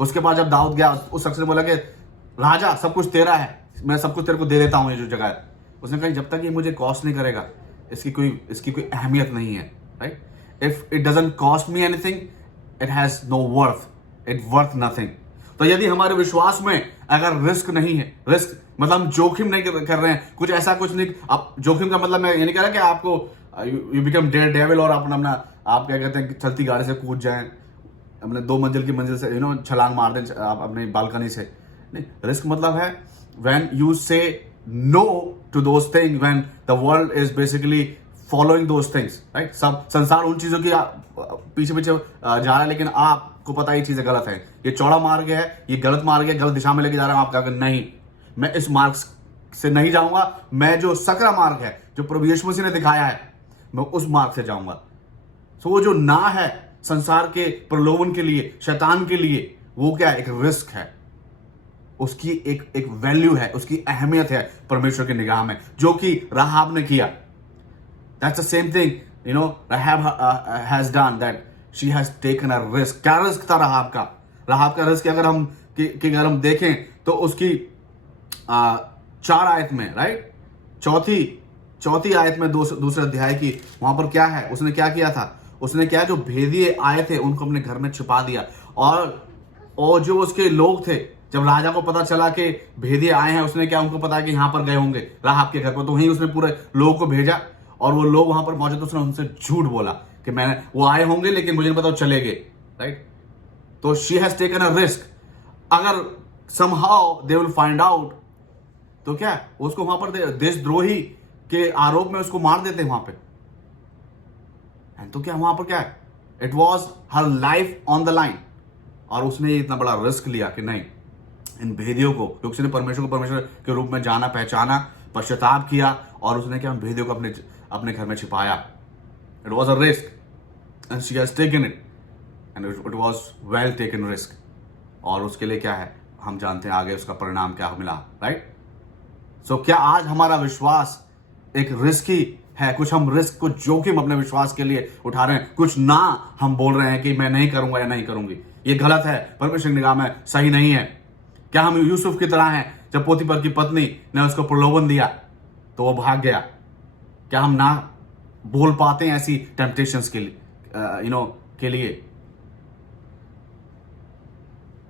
उसके पास जब दाऊद गया, उस शख्स ने बोला कि राजा, सब कुछ तेरा है, मैं सब कुछ तेरे को दे देता हूं, ये जो जगह है। उसने कहा जब तक ये मुझे कॉस्ट नहीं करेगा, इसकी कोई अहमियत नहीं है, right. If it doesn't cost me anything, it has know worth, it worth nothing. तो यदि हमारे विश्वास में अगर रिस्क नहीं है, रिस्क मतलब हम जोखिम नहीं कर रहे हैं, कुछ ऐसा कुछ नहीं। अब जोखिम का मतलब मैं ये नहीं कह रहा कि आपको यू बिकम डेविल और अपना आप क्या कहते हैं, चलती गाड़ी से कूद जाएं, अपने 2 मंजिल की मंजिल से छलांग मार दें आप अपनी बालकनी से। नहीं, रिस्क मतलब है when you say no to those thing, when the world is basically following those things, right. सब संसार उन चीजों की पीछे जा रहा है, लेकिन आपको पता ये चीजें गलत है, ये चौड़ा मार्ग है, ये गलत मार्ग है, गलत दिशा में लेके जा रहा हूं। आप कहा नहीं, मैं इस मार्ग से नहीं जाऊंगा, मैं जो सकरा मार्ग है, जो प्रभु यीशु मसीह ने दिखाया है, मैं उस मार्ग से जाऊंगा। तो वो जो ना है संसार के प्रलोभन के लिए, शैतान के लिए, वो क्या है, एक रिस्क है, उसकी एक वैल्यू है, उसकी अहमियत है परमेश्वर की निगाह में, जो कि राहाब ने किया। That's the same thing Rahab has done, that she has taken a risk. क्या रिस्क था राहाब का? राहाब का रिस्क अगर हम देखें तो उसकी 4 आयत में, राइट, चौथी आयत में दूसरे अध्याय की, वहां पर क्या है, उसने क्या किया था, उसने क्या, जो भेदिए आए थे उनको अपने घर में छिपा दिया। और जो उसके लोग थे, जब राजा को पता चला कि भेदिए आए हैं, उसने क्या, उनको पता कि यहां पर गए होंगे राहाब के घर पर, तो वहीं उसने पूरे लोगों को भेजा, और वो लोग वहां पर मौजूद, उसने उनसे झूठ बोला कि वो आए होंगे, लेकिन मुझे नहीं पता वो चले गए, राइट। तो she has taken a risk. अगर somehow they will find out, तो क्या उसको वहां पर देशद्रोही के आरोप में उसको मार देते वहां पे। तो क्या वहां पर क्या है, it was her life on the line. और उसने इतना बड़ा रिस्क लिया कि नहीं, इन भेदियों को, क्योंकि उसने परमेश्वर को परमेश्वर के रूप में जाना, पहचाना, पश्चाताप किया, और उसने क्या, भेदियों को अपने घर में छिपाया। It was a risk and she has taken it, and it was well taken risk. और उसके लिए क्या है, हम जानते हैं आगे उसका परिणाम क्या मिला, राइट। सो क्या आज हमारा विश्वास एक रिस्की है? कुछ हम रिस्क, कुछ जोखिम अपने विश्वास के लिए उठा रहे हैं, कुछ ना हम बोल रहे हैं कि मैं नहीं करूंगा या नहीं करूंगी, ये गलत है, परमेश्वर की निगाह में सही नहीं है। क्या हम यूसुफ की तरह हैं, जब पोतीफर की पत्नी ने उसको प्रलोभन दिया तो वो भाग गया? क्या हम ना बोल पाते हैं ऐसी टेम्पटेशंस के लिए, के लिए?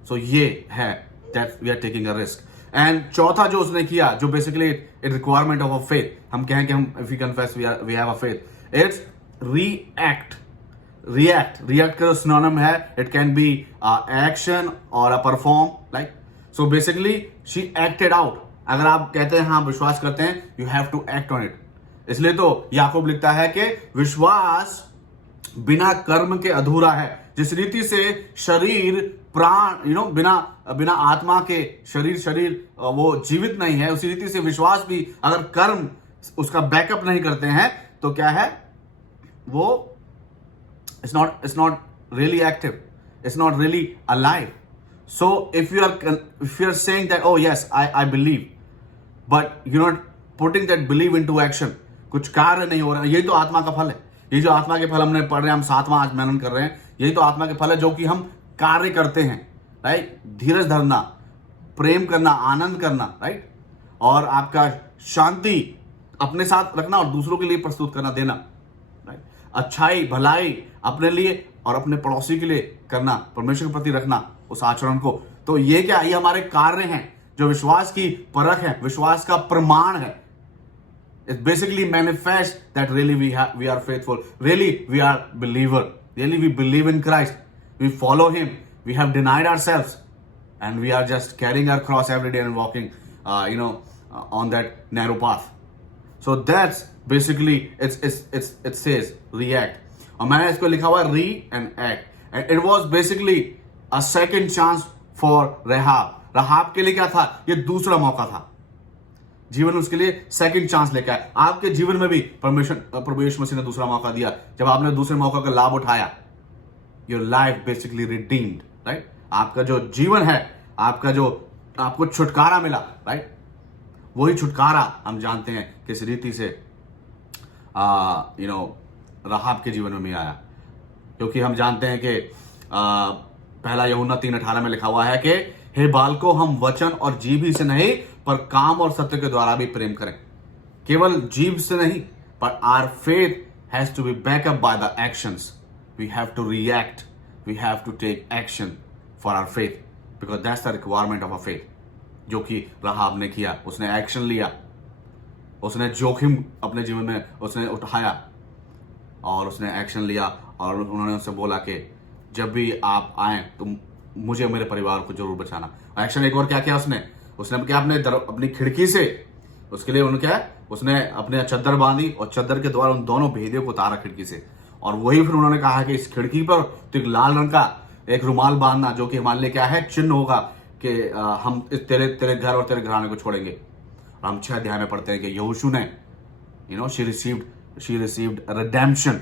सो ये है that we are taking a risk. And चौथा जो उसने किया, जो basically it requirement of a faith, हम कहें कि हम if we confess we have a faith, it's react react का सिनोनिम है, इट कैन बी एक्शन और a perform, like so basically she acted out. अगर आप कहते हैं हाँ विश्वास करते हैं, you have to act on it. इसलिए तो याकूब लिखता है कि विश्वास बिना कर्म के अधूरा है। जिस रीति से शरीर प्राण बिना आत्मा के शरीर वो जीवित नहीं है, उसी रीति से विश्वास भी अगर कर्म उसका बैकअप नहीं करते हैं तो क्या है, वो it's not really active, it's not really alive. So if you are saying that oh yes I believe, but you're not putting that belief into action, कुछ कार्य नहीं हो रहा है, यही तो आत्मा का फल है। ये जो आत्मा के फल हमने पढ़ रहे हैं, हम 7वां आज मनन कर रहे हैं, यही तो आत्मा के फल है जो कि हम कार्य करते हैं, राइट। धीरज धरना, प्रेम करना, आनंद करना, राइट, और आपका शांति अपने साथ रखना और दूसरों के लिए प्रस्तुत करना, देना, राइट। अच्छाई भलाई अपने लिए और अपने पड़ोसी के लिए करना, परमेश्वर के प्रति रखना उस आचरण को। तो ये क्या, ये हमारे कार्य हैं जो विश्वास की परख है, विश्वास का प्रमाण है। It basically manifests that really we are faithful, really we are believer, really we believe in Christ, we follow him, we have denied ourselves and we are just carrying our cross every day and walking on that narrow path. So that's basically it says react, और मैंने इसको लिखा हुआ re and act, and it was basically a second chance for Rahab के लिए क्या था, ये दूसरा मौका था। जीवन उसके लिए सेकंड चांस लेकर आए। आपके जीवन में भी प्रभु यीशु मसीह ने दूसरा मौका दिया। जब आपने दूसरे मौका का लाभ उठाया, your life basically redeemed, right. आपका जो जीवन है, आपको छुटकारा मिला, राइट। वही छुटकारा हम जानते हैं किस रीति से रहाब के जीवन में भी आया, क्योंकि हम जानते हैं कि पहला यूहन्ना 3:18 में लिखा हुआ है कि हे बालकों, हम वचन और जीभ ही से नहीं पर काम और सत्य के द्वारा भी प्रेम करें। केवल जीभ से नहीं, पर our faith has to be backup by the actions. We have to react, we have to take action for our faith, because that's the requirement of a faith, जो कि रहाब ने किया। उसने एक्शन लिया, उसने जोखिम अपने जीवन में उसने उठाया और उसने एक्शन लिया, और उन्होंने उससे बोला कि जब भी आप आए तो मुझे मेरे परिवार को जरूर बचाना। एक्शन एक और क्या किया उसने क्या अपनी खिड़की से उसके लिए उसने अपने चद्दर बांधी और चद्दर के द्वारा उन दोनों भेदियों को उतारा खिड़की से। और वही फिर उन्होंने कहा कि इस खिड़की पर तो एक लाल रंग का एक रुमाल बांधना, जो कि हमारे लिए क्या है, चिन्ह होगा कि हम तेरे घर और तेरे घराने को छोड़ेंगे। और हम 6 अध्याय में पढ़ते हैं कि यहोशू ने शी रिसीव्ड रिडेम्पशन,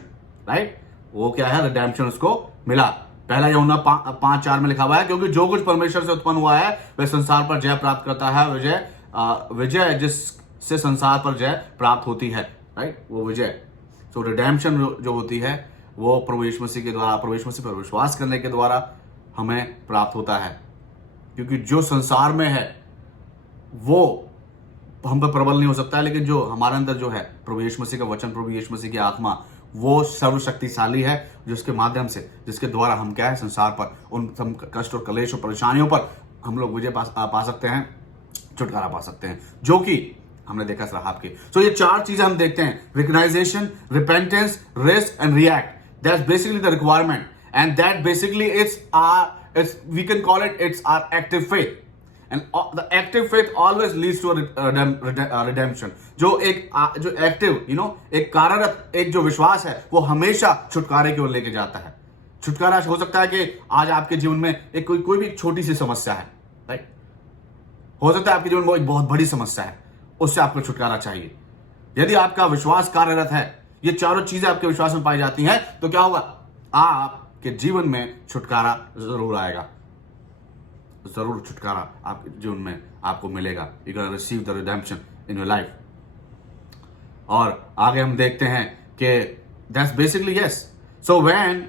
राइट। वो क्या है, रिडेम्पशन उसको मिला। पहला यूहन्ना 5:4 में लिखा हुआ है, क्योंकि जो कुछ परमेश्वर से उत्पन्न हुआ है वह संसार पर जय प्राप्त करता है। विजय जिससे संसार पर जय प्राप्त होती है, राइट, वो विजय। सो रिडेम्पशन जो होती है वो प्रभु यीशु मसीह के द्वारा, प्रभु यीशु मसीह पर विश्वास करने के द्वारा हमें प्राप्त होता है। क्योंकि जो संसार में है वो हम पर प्रबल नहीं हो सकता है, लेकिन जो हमारे अंदर जो है, प्रभु यीशु मसीह का वचन, प्रभु यीशु मसीह की आत्मा, वो सर्वशक्तिशाली है, जिसके माध्यम से, जिसके द्वारा हम क्या है, संसार पर उन कष्ट और कलेश और परेशानियों पर हम लोग विजय पा सकते हैं, छुटकारा पा सकते हैं, जो कि हमने देखा रहाब के। सो ये 4 चीजें हम देखते हैं, recognition, repentance, rest and react. That's basically the requirement, and that basically we can call it's our active faith. And the active faith always leads to a redemption. जो एक्टिव एक कार्यरत एक जो विश्वास है, वो हमेशा छुटकारे की ओर लेके जाता है। छुटकारा हो सकता है कि आज आपके जीवन में एक कोई भी छोटी सी समस्या है, राइट। हो सकता है आपके जीवन में एक बहुत बड़ी समस्या है, उससे आपको छुटकारा चाहिए। यदि आपका विश्वास कार्यरत है, ये चारों चीजें आपके विश्वास में पाई जाती हैं, तो क्या होगा, आपके जीवन में छुटकारा जरूर आएगा, जरूर छुटकारा आपके जीवन में आपको मिलेगा। You can receive the redemption in your life. और आगे हम देखते हैं कि that's basically yes. So when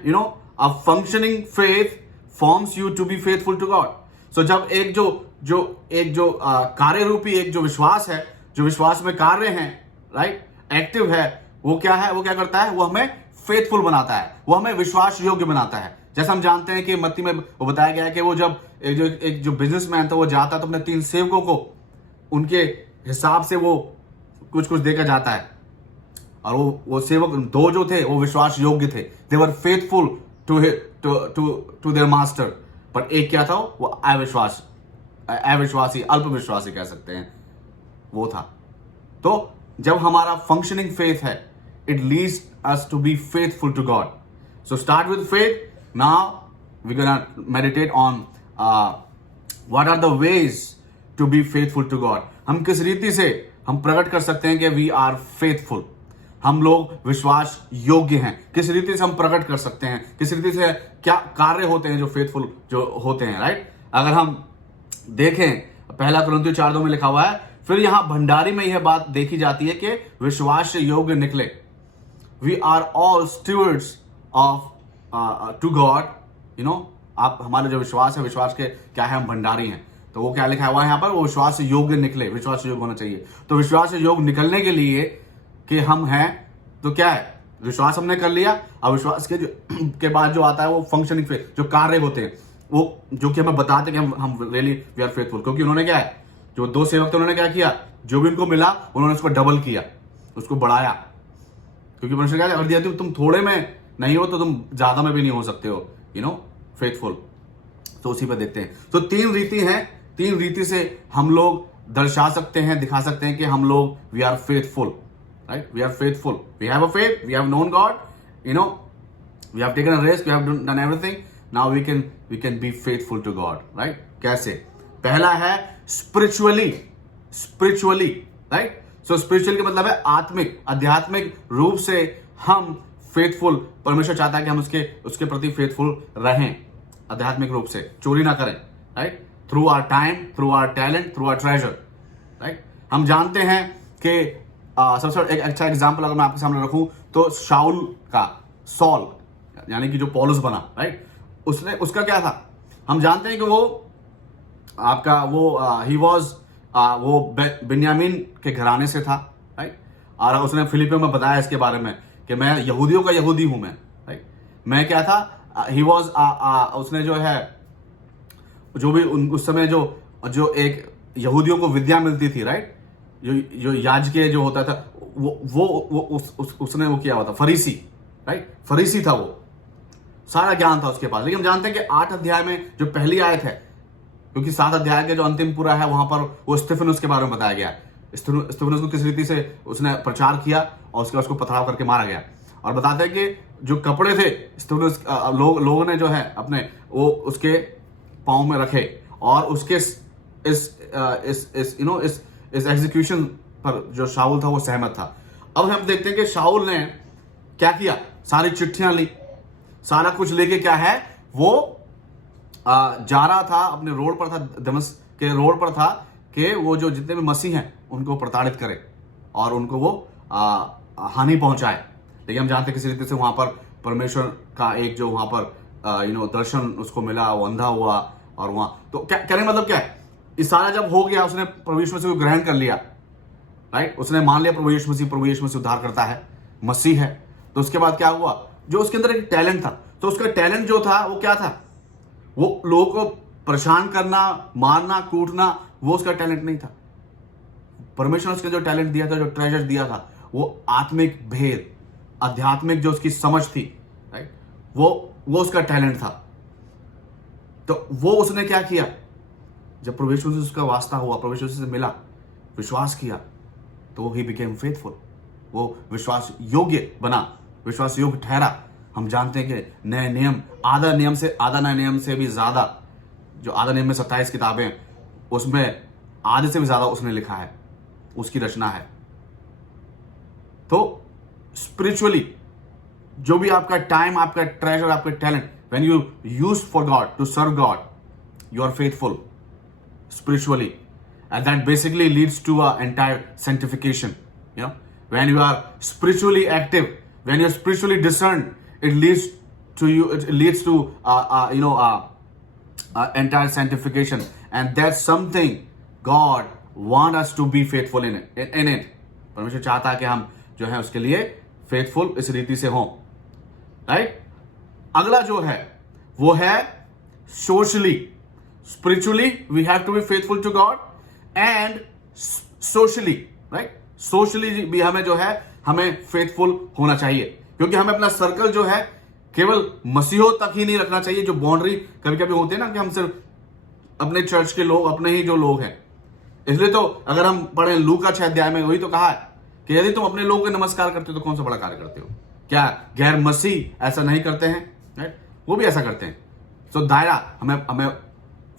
a functioning faith forms you to be faithful to God. So जब एक जो कार्य रूपी एक जो विश्वास है, जो विश्वास में कार्य है, राइट, एक्टिव है, वो क्या है, वो क्या करता है, वो हमें फेथफुल बनाता है, वो हमें विश्वास योग्य बनाता है। जैसा हम जानते हैं कि मत्ती में वो बताया गया है कि वो जब एक जो बिजनेसमैन था, वो जाता तो अपने 3 सेवकों को उनके हिसाब से वो कुछ देकर जाता है, और वो सेवक दो जो थे वो विश्वास योग्य थे, they were faithful to to their master. पर एक क्या था, वो अविश्वासी, अल्प विश्वासी कह सकते हैं, वो था। तो जब हमारा फंक्शनिंग फेथ है, it leads us to be faithful to God. So start with faith. Now we gonna meditate on what are the ways to be faithful to God. हम किस रीति से हम प्रकट कर सकते हैं कि वी आर फेथफुल, हम लोग विश्वास योग्य हैं। किस रीति से हम प्रकट कर सकते हैं, किस रीति से क्या कार्य होते हैं जो फेथफुल जो होते हैं, राइट। अगर हम देखें, पहला कुरिन्थियों 4:2 में लिखा हुआ है, फिर यहां भंडारी में यह बात देखी जाती है कि विश्वास योग्य निकले। We are all stewards of to God, you know. आप हमारा जो विश्वास है, विश्वास के क्या है, हम भंडारी हैं। तो वो क्या लिखा हुआ है यहाँ पर, वो विश्वास योग्य निकले, विश्वास योग्य होना चाहिए। तो विश्वास योग्य निकलने के लिए कि हम हैं, तो क्या है, विश्वास हमने कर लिया। अब विश्वास के बाद जो आता है वो फंक्शनिंग फेथ, जो कार्य होते हैं, वो जो कि हमें बताते हैं कि हम रियली वी आर फेथफुल। क्योंकि उन्होंने क्या है, जो दो सेवक थे उन्होंने क्या किया, जो भी उनको मिला उन्होंने उसको डबल किया, उसको बढ़ाया। क्योंकि परमेश्वर क्या कर दिया, तुम थोड़े में नहीं हो तो तुम ज्यादा में भी नहीं हो सकते हो, यू नो, फेथफुल। तो उसी पर देखते हैं। तो तीन रीति हैं, तीन रीति से हम लोग दर्शा सकते हैं, दिखा सकते हैं कि हम लोग we are faithful, right. We are faithful, we have a faith, we have known God, you know, we have taken a risk, we have done everything, now we can be faithful to God, right. कैसे? पहला है spiritually, right. सो spiritual का मतलब है आत्मिक, आध्यात्मिक रूप से हम फेथफुल। परमेश्वर चाहता है कि हम उसके प्रति फेथफुल रहें, आध्यात्मिक रूप से चोरी ना करें, right. Through our time, through our talent, through our treasure, right. हम जानते हैं कि सबसे एक अच्छा एग्जाम्पल अगर मैं आपके सामने रखूं तो शाउल का, सॉल यानी कि जो पौलुस बना, राइट, उसका क्या था, हम जानते हैं कि वो आपका वो ही वॉज वो बिन्यामीन के घराने से था, राइट। और उसने फिलिपियों में बताया इसके बारे में कि मैं यहूदियों का यहूदी हूं, मैं, राइट। मैं क्या था, ही वॉज उसने जो है, जो भी उस समय जो एक यहूदियों को विद्या मिलती थी, राइट, जो याजकीय जो होता था, उसने वो किया हुआ था, फरीसी, राइट, फरीसी था वो, सारा ज्ञान था उसके पास। लेकिन हम जानते हैं कि 8 अध्याय में जो पहली आयत है, क्योंकि 7 अध्याय के जो अंतिम पूरा है वहां पर वो स्तिफनुस के बारे में बताया गया। स्तिफनुस को किस रीति से उसने प्रचार किया और उसको पथराव करके मारा गया। और बताते हैं कि जो कपड़े थे स्तिफनुस लोगों ने जो है अपने वो उसके पाँव में रखे और उसके इस एग्जीक्यूशन पर जो शाऊल था वो सहमत था। अब हम देखते हैं कि शाऊल ने क्या किया, सारी चिट्ठियां ली, सारा कुछ लेके क्या है वो जा रहा था, अपने रोड पर था, दमिश्क के रोड पर था कि वो जो जितने भी मसीह हैं उनको प्रताड़ित करे और उनको वो हानि पहुंचाए। लेकिन हम जानते किसी रीति से वहां पर परमेश्वर का एक जो वहां पर दर्शन उसको मिला, वो अंधा हुआ। और वहां तो कहने मतलब क्या है, इस सारा जब हो गया, उसने प्रभु यीशु मसीह को ग्रहण कर लिया, राइट, उसने मान लिया प्रभु यीशु मसीह उद्धार करता है, मसीह है। तो उसके बाद क्या हुआ, जो उसके अंदर एक टैलेंट था, तो उसका टैलेंट जो था वो क्या था, वो लोगों को परेशान करना, मारना, कूटना, वो उसका टैलेंट नहीं था। परमेश्वर उसके जो टैलेंट दिया था, जो ट्रेजर दिया था, वो आत्मिक भेद, आध्यात्मिक जो उसकी समझ थी, राइट, वो उसका टैलेंट था। तो वो उसने क्या किया, जब प्रभु यीशु से उसका वास्ता हुआ, प्रभु यीशु से मिला, विश्वास किया, तो ही बिकेम फेथफुल, वो विश्वास योग्य बना, विश्वास योग्य ठहरा। हम जानते हैं कि नए नियम, आधा नए नियम से भी ज्यादा, जो आधा नियम में 27 किताबें, उसमें आधे से भी ज्यादा उसने लिखा है, उसकी रचना है। तो स्पिरिचुअली जो भी आपका टाइम, आपका ट्रेजर, आपका talent, when you use for God, to serve God, you are faithful spiritually, and that basically leads to a entire sanctification. When you are spiritually active, when you're spiritually discerned, it leads to entire sanctification, and that's something God want us to be faithful in it. परमेश्वर चाहता है कि हम जो है उसके लिए faithful इस रीति से हों, राइट। अगला जो है वो है socially. Spiritually, we have to be faithful to God, and socially, right? Socially भी हमें जो है हमें फेथफुल होना चाहिए, क्योंकि हमें अपना सर्कल जो है केवल मसीहों तक ही नहीं रखना चाहिए। जो बाउंड्री कभी कभी होते हैं ना कि हम सिर्फ अपने चर्च के लोग, अपने ही जो लोग हैं, इसलिए तो अगर हम पढ़े लूका 6 अध्याय में वही तो कहा है कि यदि तुम अपने लोगों के नमस्कार करते हो तो कौन सा बड़ा कार्य करते हो। क्या गैर मसीह ऐसा नहीं करते हैं? राइट, वो भी ऐसा करते हैं। सो दायरा हमें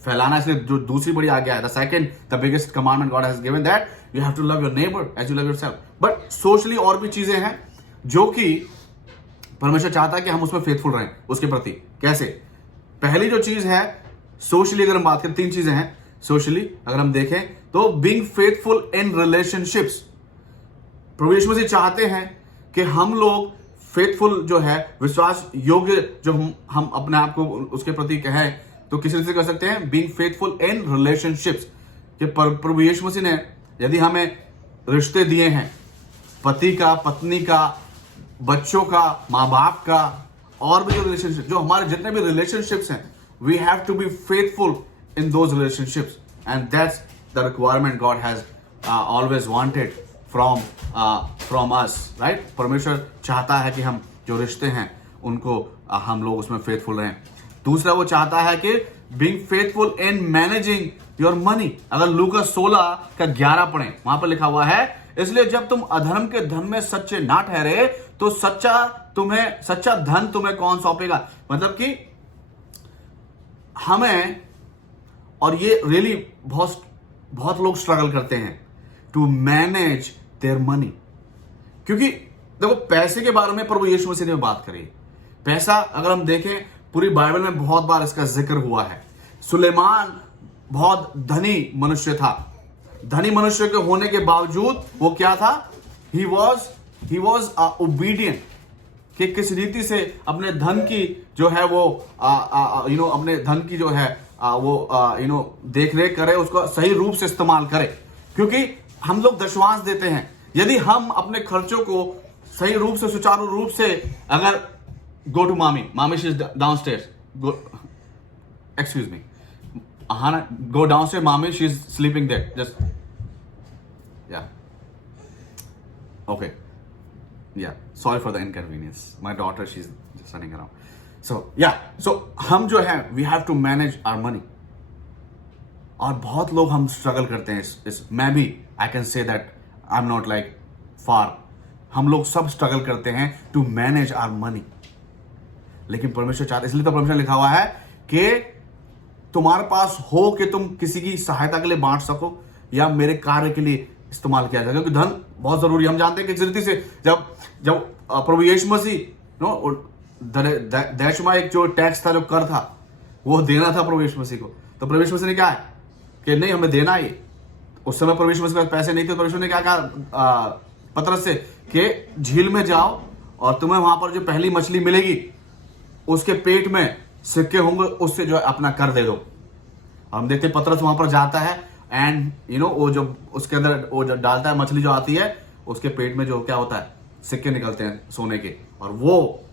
फैलाना, इसलिए जो दूसरी बड़ी आज्ञा है, the second the biggest commandment God has given, that you have to love your neighbour as you love yourself. But socially और भी चीजें हैं जो कि परमेश्वर चाहता है कि हम उसमें फेथफुल रहें उसके प्रति। कैसे? पहली जो चीज है सोशली, अगर हम बात करें, 3 चीजें हैं सोशली अगर हम देखें तो, बीइंग फेथफुल इन रिलेशनशिप्स। प्रभु यीशु मसीह चाहते हैं कि हम लोग फेथफुल जो है, विश्वास योग्य जो हम अपने आप को उसके प्रति कहें तो किस रीति से कर सकते हैं? Being faithful in relationships. कि प्रभु यीशु मसीह ने यदि हमें रिश्ते दिए हैं, पति का, पत्नी का, बच्चों का, माँ बाप का, और भी जो रिलेशनशिप, जो हमारे जितने भी रिलेशनशिप्स हैं, we have to be faithful in those relationships, and that's the requirement God has always wanted from us, right. परमेश्वर चाहता है कि हम जो रिश्ते हैं उनको हम लोग उसमें फेथफुल रहें। दूसरा वो चाहता है कि being faithful in managing your money. अगर लूका 16 का 11 पढ़ें, वहां पर लिखा हुआ है, इसलिए जब तुम अधर्म के धन में सच्चे ना ठहरे तो सच्चा धन तुम्हें कौन सौंपेगा। मतलब कि हमें, और ये रियली बहुत लोग स्ट्रगल करते हैं टू मैनेज देयर मनी, क्योंकि देखो पैसे के बारे में प्रभु यीशु मसीह ने बात करी। पैसा अगर हम देखें पूरी बाइबल में बहुत बार इसका जिक्र हुआ है। सुलेमान बहुत धनी मनुष्य था। धनी मनुष्य के होने के बावजूद वो क्या था? ही वॉज ओबीडियंट, कि किस रीति से अपने धन की जो है वो अपने धन की जो है वो देख रेख करे, उसको सही रूप से इस्तेमाल करे। क्योंकि हम लोग दशवांश देते हैं, यदि हम अपने खर्चों को सही रूप से, सुचारू रूप से, अगर गो टू मामी she is downstairs, excuse me, go downstairs, mommy, she's sleeping there, just okay, sorry for the inconvenience, my daughter, she's just running around, so हम जो है we have to manage our money, और बहुत लोग हम struggle करते हैं इस मैं भी I can say that I'm not like far, हम लोग सब स्ट्रगल करते हैं to manage our money। लेकिन परमेश्वर चाहते, इसलिए तो परमेश्वर लिखा हुआ है कि तुम्हारे पास हो कि तुम किसी की सहायता के लिए बांट सको या मेरे कार्य के लिए इस्तेमाल किया जाए, क्योंकि धन बहुत जरूरी। हम जानते हैं कि जिस रीति से जब प्रभु यीशु मसीह दशमा, एक जो टैक्स था, जो कर था, वो देना था प्रभु यीशु मसीह को, तो प्रभु यीशु मसीह ने कहा है कि नहीं, हमें देना ही। उस समय प्रभु यीशु मसीह के पास पैसे नहीं थे, तो यीशु ने क्या कहा पतरस से कि झील में जाओ और तुम्हें वहां पर जो पहली मछली मिलेगी उसके पेट में सिक्के होंगे, उससे जो है अपना कर दे दो। हम देखते हैं पतरस वहां पर जाता है एंड वो जो उसके अंदर वो जो डालता है, मछली जो आती है, उसके पेट में जो क्या होता है, सिक्के निकलते हैं सोने के, और वो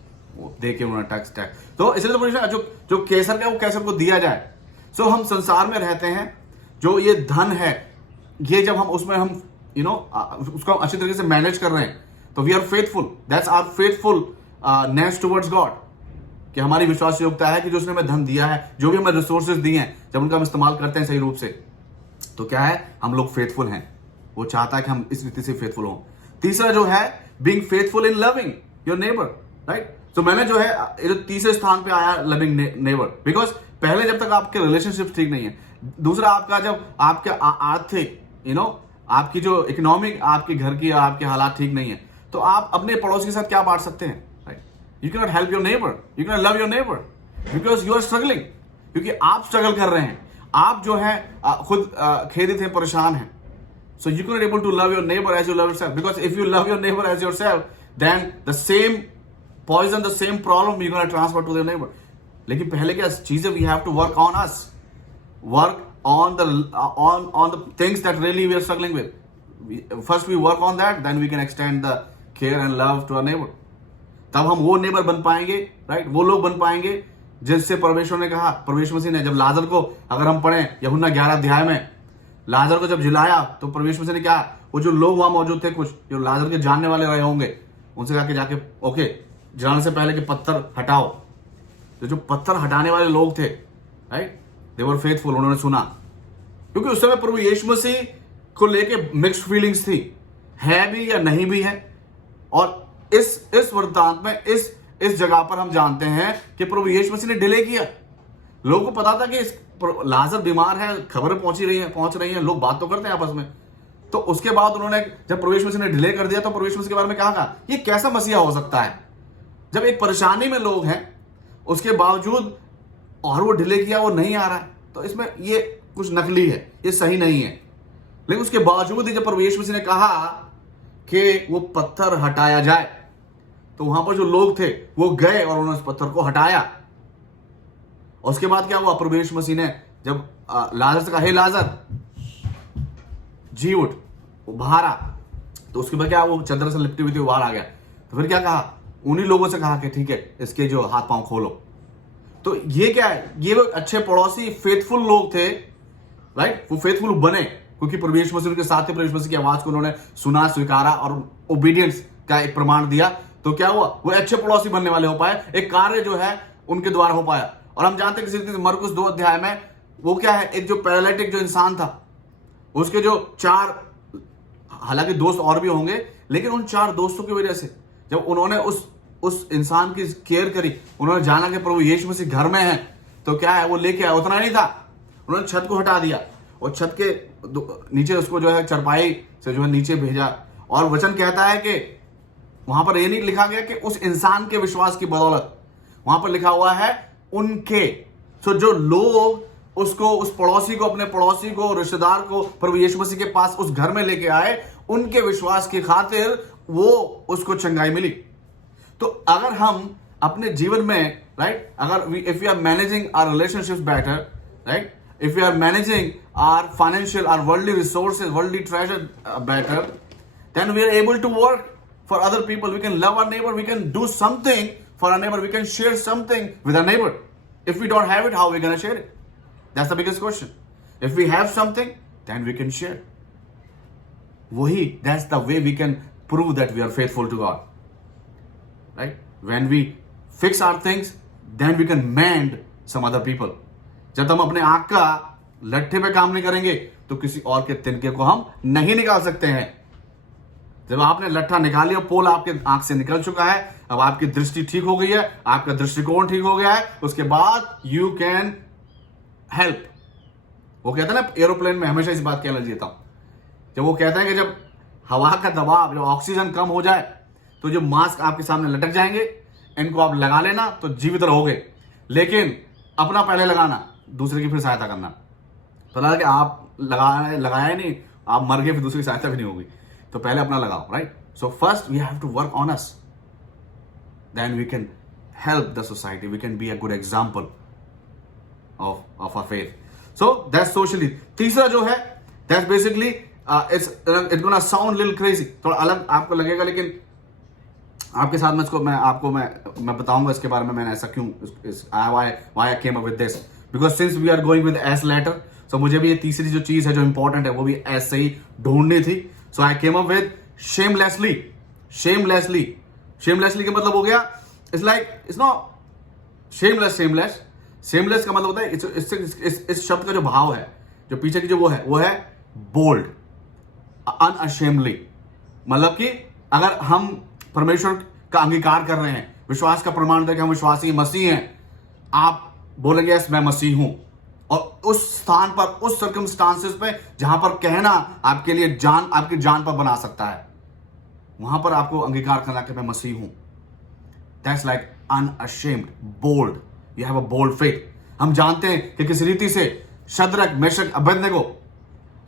दे के उन्होंने टैक्स। तो इसलिए तो जो केसर का, वो केसर को दिया जाए। सो हम संसार में रहते हैं, जो ये धन है, ये जब हम उसमें हम उसको अच्छी तरीके से मैनेज कर रहे हैं, तो we are faithful, that's our faithfulness towards God, कि हमारी विश्वास योग्यता है कि जो उसने हमें धन दिया है, जो भी हमें रिसोर्सेज दिए हैं, जब उनका हम इस्तेमाल करते हैं सही रूप से, तो क्या है, हम लोग फेथफुल हैं। वो चाहता है कि हम इस रीति से फेथफुल हों। तीसरा जो है being faithful in loving your neighbour, right. तो मैंने जो है ये तीसरे स्थान पे आया लविंग नेबर, बिकॉज पहले जब तक आपके रिलेशनशिप ठीक नहीं है, दूसरा आपका जब आपके आर्थिक आपकी जो इकोनॉमिक, आपके घर की, आपके हालात ठीक नहीं है, तो आप अपने पड़ोसी के साथ क्या बांट सकते हैं? You cannot help your neighbor, you cannot love your neighbor because you are struggling, क्योंकि आप स्ट्रगल कर रहे हैं, आप जो है खुद खेदित हैं, परेशान हैं। So you cannot able to love your neighbor as you love yourself, because if you love your neighbor as yourself, then the same poison, the same problem you're going to transfer to your neighbor. लेकिन पहले क्या चीजें, we have to work on us, work on the things that really we are struggling with. First we work on that, then we can extend the care and love to our neighbor. तब हम वो neighbour बन पाएंगे, right, वो लोग बन पाएंगे जिससे परमेश्वर ने कहा, परमेश्वर मसीह ने जब लाजर को, अगर हम पढ़ें यूहन्ना 11 अध्याय में, लाजर को जब जिलाया तो परमेश्वर मसीह ने क्या, वो जो लोग वहां मौजूद थे, कुछ जो लाजर के जानने वाले रहे होंगे, उनसे जाके ओके, जाने से पहले कि पत्थर हटाओ। तो जो पत्थर हटाने वाले लोग थे, राइट, दे वर फेथफुल, उन्होंने सुना, क्योंकि उस समय प्रभु यीशु मसीह को लेके मिक्स्ड फीलिंग्स थी, है भी या नहीं भी है। और इस वृत्तांत में इस जगह पर हम जानते हैं कि प्रभु यीशु मसीह ने डिले किया। लोगों को पता था कि लाजर बीमार है, खबरें पहुंच रही हैं, लोग बात तो करते हैं आपस में। तो उसके बाद उन्होंने, जब प्रभु यीशु मसीह ने डिले कर दिया, तो प्रभु यीशु मसीह के बारे में कहा ये कैसा मसीहा हो सकता है, जब एक परेशानी में लोग हैं उसके बावजूद, और वो डिले किया, वो नहीं आ रहा है, तो इसमें ये कुछ नकली है, ये सही नहीं है। लेकिन उसके बावजूद ही जब प्रभु यीशु मसीह ने कहा कि वो पत्थर हटाया जाए, तो वहां पर जो लोग थे वो गए और उन्होंने उस पत्थर को हटाया। और उसके बाद क्या हुआ, प्रभु यीशु मसीह ने जब लाजर से कहा, हे लाजर जी उठ, वो बाहर आ, तो उसके बाद क्या, वो चद्दर से लिपटी हुई थी, वो बाहर आ गया। तो फिर क्या कहा, उन्हीं लोगों से कहा कि ठीक है, इसके जो हाथ पांव खोलो। तो ये क्या है, ये लोग अच्छे पड़ोसी, फेथफुल लोग थे, राइट, वो फेथफुल बने क्योंकि प्रभु यीशु मसीह के साथ थे, प्रभु यीशु मसीह की आवाज को उन्होंने सुना, स्वीकारा और ओबीडियंस का एक प्रमाण दिया। तो क्या हुआ, वो अच्छे पड़ोसी बनने वाले हो पाए, एक कार्य जो है उनके द्वारा हो पाया। और हम जानते हैं कि मरकुस 2 अध्याय में वो क्या है, एक जो पैरालिटिक जो इंसान था, उसके जो 4, हालांकि दोस्त और भी होंगे, लेकिन उन 4 दोस्तों की वजह से जब उन्होंने उस इंसान की केयर करी, उन्होंने जाना कि प्रभु यीशु मसीह घर में है, तो क्या है, वो लेके आया। उतना नहीं था, उन्होंने छत को हटा दिया और छत के नीचे उसको जो है चरपाई से जो है नीचे भेजा। और वचन कहता है कि वहां पर ये नहीं लिखा गया कि उस इंसान के विश्वास की बदौलत, वहां पर लिखा हुआ है उनके। तो जो लोग उसको, उस पड़ोसी को, अपने पड़ोसी को, रिश्तेदार को प्रभु यीशु मसीह के पास उस घर में लेके आए, उनके विश्वास की खातिर वो उसको चंगाई मिली। तो अगर हम अपने जीवन में, राइट, अगर if we are managing our relationships better, right, if we are managing our financial, our worldly resources, worldly treasure better, then we are able to work for other people. We can love our neighbor, we can do something for our neighbor, we can share something with our neighbor. If we don't have it, how are we going to share it? That's the biggest question. If we have something, then we can share. That's the way we can prove that we are faithful to God. Right? When we fix our things, then we can mend some other people. जब हम अपने आंख का लट्ठे पे काम नहीं करेंगे, तो किसी और के तिनके को हम नहीं निकाल सकते हैं। जब आपने लट्ठा निकाल लिया, पोल आपके आंख से निकल चुका है, अब आपकी दृष्टि ठीक हो गई है, आपका दृष्टिकोण ठीक हो गया है, उसके बाद यू कैन हेल्प। वो कहते हैं ना, एरोप्लेन में हमेशा इस बात कहना देता हूं, जब वो कहते हैं कि जब हवा का दबाव, जब ऑक्सीजन कम हो जाए, तो जो मास्क आपके सामने लटक जाएंगे, इनको आप लगा लेना तो जीवित रहोगे, लेकिन अपना पहले लगाना, दूसरे की फिर सहायता करना। तो लगा कि आप लगाया नहीं, आप मर गए, फिर दूसरी की सहायता भी नहीं होगी, तो पहले अपना लगाओ, right. So first we have to work on us, then we can help the society, we can be a good example of our faith. So that's socially. तीसरा जो है, that's basically it's gonna sound little crazy, थोड़ा अलग आपको लगेगा, लेकिन आपके साथ में इसको मैं बताऊंगा इसके बारे में, मैंने ऐसा क्यों, why I came up with this, because since we are going with S letter, so मुझे भी ये तीसरी जो चीज है जो इंपॉर्टेंट है, वो भी एस से ही ढूंढनी थी। So I came up with shamelessly. Shamelessly का मतलब हो गया, it's like, it's not shameless का मतलब होता है, इस शब्द का जो भाव है, जो पीछे की जो वो है बोल्ड, अनअशेम्डली। मतलब कि अगर हम परमेश्वर का अंगीकार कर रहे हैं, विश्वास का प्रमाण देकर हम विश्वासी मसीह हैं, आप बोलेंगे यस मैं मसीह हूं, और उस स्थान पर, उस सर्कमस्टांसेस पे जहां पर कहना आपके लिए आपकी जान पर बना सकता है, वहां पर आपको अंगीकार करना कि मैं मसीह हूं। That's like unashamed, bold, you have a bold faith. हम जानते हैं कि किस रीति से शद्रक, मेशक, अबेदनगो,